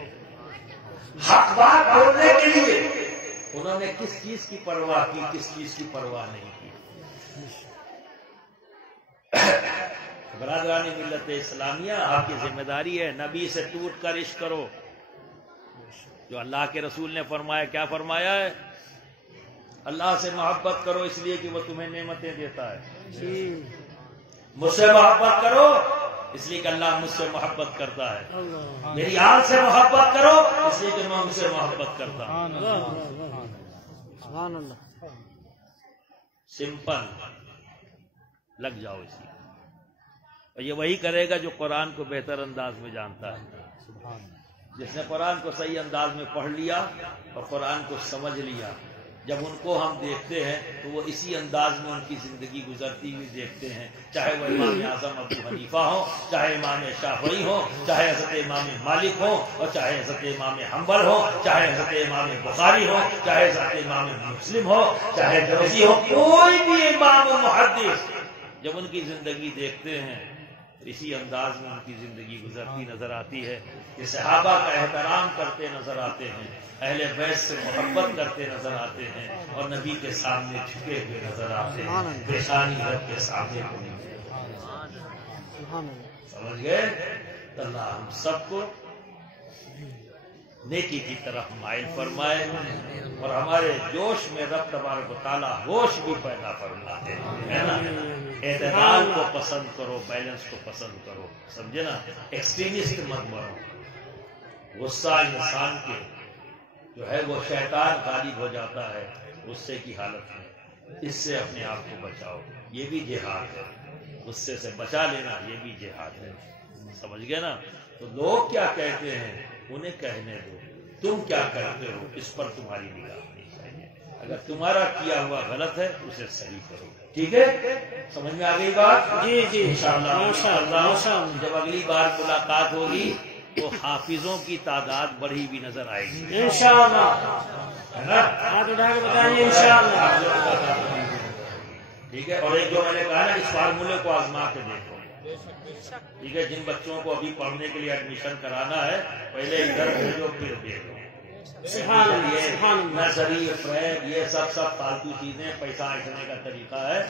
حق بات بولنے کے لیے انہوں نے کس چیز کی پرواہ کی، کس چیز کی پرواہ نہیں کی۔ برادران ملت اسلامیہ آپ کی ذمہ داری ہے، نبی سے ٹوٹ کر عشق کرو، جو اللہ کے رسول نے فرمایا۔ کیا فرمایا ہے؟ اللہ سے محبت کرو اس لیے کہ وہ تمہیں نعمتیں دیتا ہے، مجھ سے محبت کرو اس لیے کہ اللہ مجھ سے محبت کرتا ہے، میری آل سے محبت کرو اس لیے کہ میں ان سے محبت کرتا ہوں۔ سمپل، لگ جاؤ اسی، اور یہ وہی کرے گا جو قرآن کو بہتر انداز میں جانتا ہے، جس نے قرآن کو صحیح انداز میں پڑھ لیا اور قرآن کو سمجھ لیا۔ جب ان کو ہم دیکھتے ہیں تو وہ اسی انداز میں ان کی زندگی گزرتی ہوئی دیکھتے ہیں، چاہے وہ امام اعظم ابو حنیفہ ہو، چاہے امام شافعی ہو، چاہے حضرت امام مالک ہو، اور چاہے حضرت امام حنبل ہو، چاہے حضرت امام بخاری ہو، چاہے حضرت امام مسلم ہو، چاہے جوزی ہو، کوئی بھی امام و محدث، جب ان کی زندگی دیکھتے ہیں اسی انداز میں ان کی زندگی گزرتی نظر آتی ہے۔ یہ صحابہ کا احترام کرتے نظر آتے ہیں، اہل بیت سے محبت کرتے نظر آتے ہیں، اور نبی کے سامنے جھکے ہوئے نظر آتے ہیں، پیشانی رب کے سامنے کو نہیں۔ سمجھ گئے؟ اللہ ہم سب کو نیکی کی طرف مائل فرمائے اور ہمارے جوش میں رب تبارک و تعالیٰ ہوش بھی پیدا فرماتے ہیں نا۔ اعتدال کو پسند کرو، بیلنس کو پسند کرو، سمجھے نا، ایکسٹریمسٹ مت بنو، غصہ انسان کے جو ہے وہ شیطان غالب ہو جاتا ہے غصے کی حالت میں، اس سے اپنے آپ کو بچاؤ، یہ بھی جہاد ہے، غصے سے بچا لینا یہ بھی جہاد ہے، سمجھ گئے نا؟ تو لوگ کیا کہتے ہیں انہیں کہنے دو، تم کیا کرتے ہو اس پر تمہاری نگاہ نہیں چاہیے، اگر تمہارا کیا ہوا غلط ہے اسے صحیح کرو، ٹھیک ہے؟ سمجھ میں آ گئی بات؟ جی جی انشاءاللہ جب اگلی بار ملاقات ہوگی تو حافظوں کی تعداد بڑھی بھی نظر آئے گی انشاءاللہ، ہے نا؟ ہاتھ اٹھا کے بتائیے انشاءاللہ۔ ٹھیک ہے، اور ایک جو میں نے کہا نا اس فارمولے کو آزما کے دیکھو، ٹھیک ہے؟ جن بچوں کو ابھی پڑھنے کے لیے ایڈمیشن کرانا ہے پہلے ادھر بھیجو پھر بھیجو، سبحان اللہ، سبحان اللہ۔ نرسری فریب یہ سب فالتو چیزیں، پیسہ ایٹھنے کا طریقہ ہے،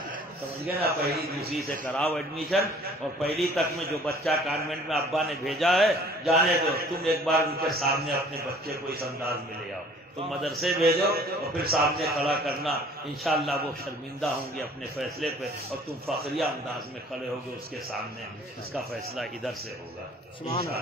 سمجھ گئے نا؟ پہلی دوسری سے کراؤ ایڈمیشن، اور پہلی تک میں جو بچہ کانوینٹ میں ابا نے بھیجا ہے جانے دو، تم ایک بار ان کے سامنے اپنے بچے کو اس انداز میں لے آؤ، تم مدرسے بھیجو اور پھر سامنے کھڑا کرنا، انشاءاللہ وہ شرمندہ ہوں گے اپنے فیصلے پہ، اور تم فخریہ انداز میں کھڑے ہوگے اس کے سامنے، اس کا فیصلہ ادھر سے ہوگا انشاءاللہ۔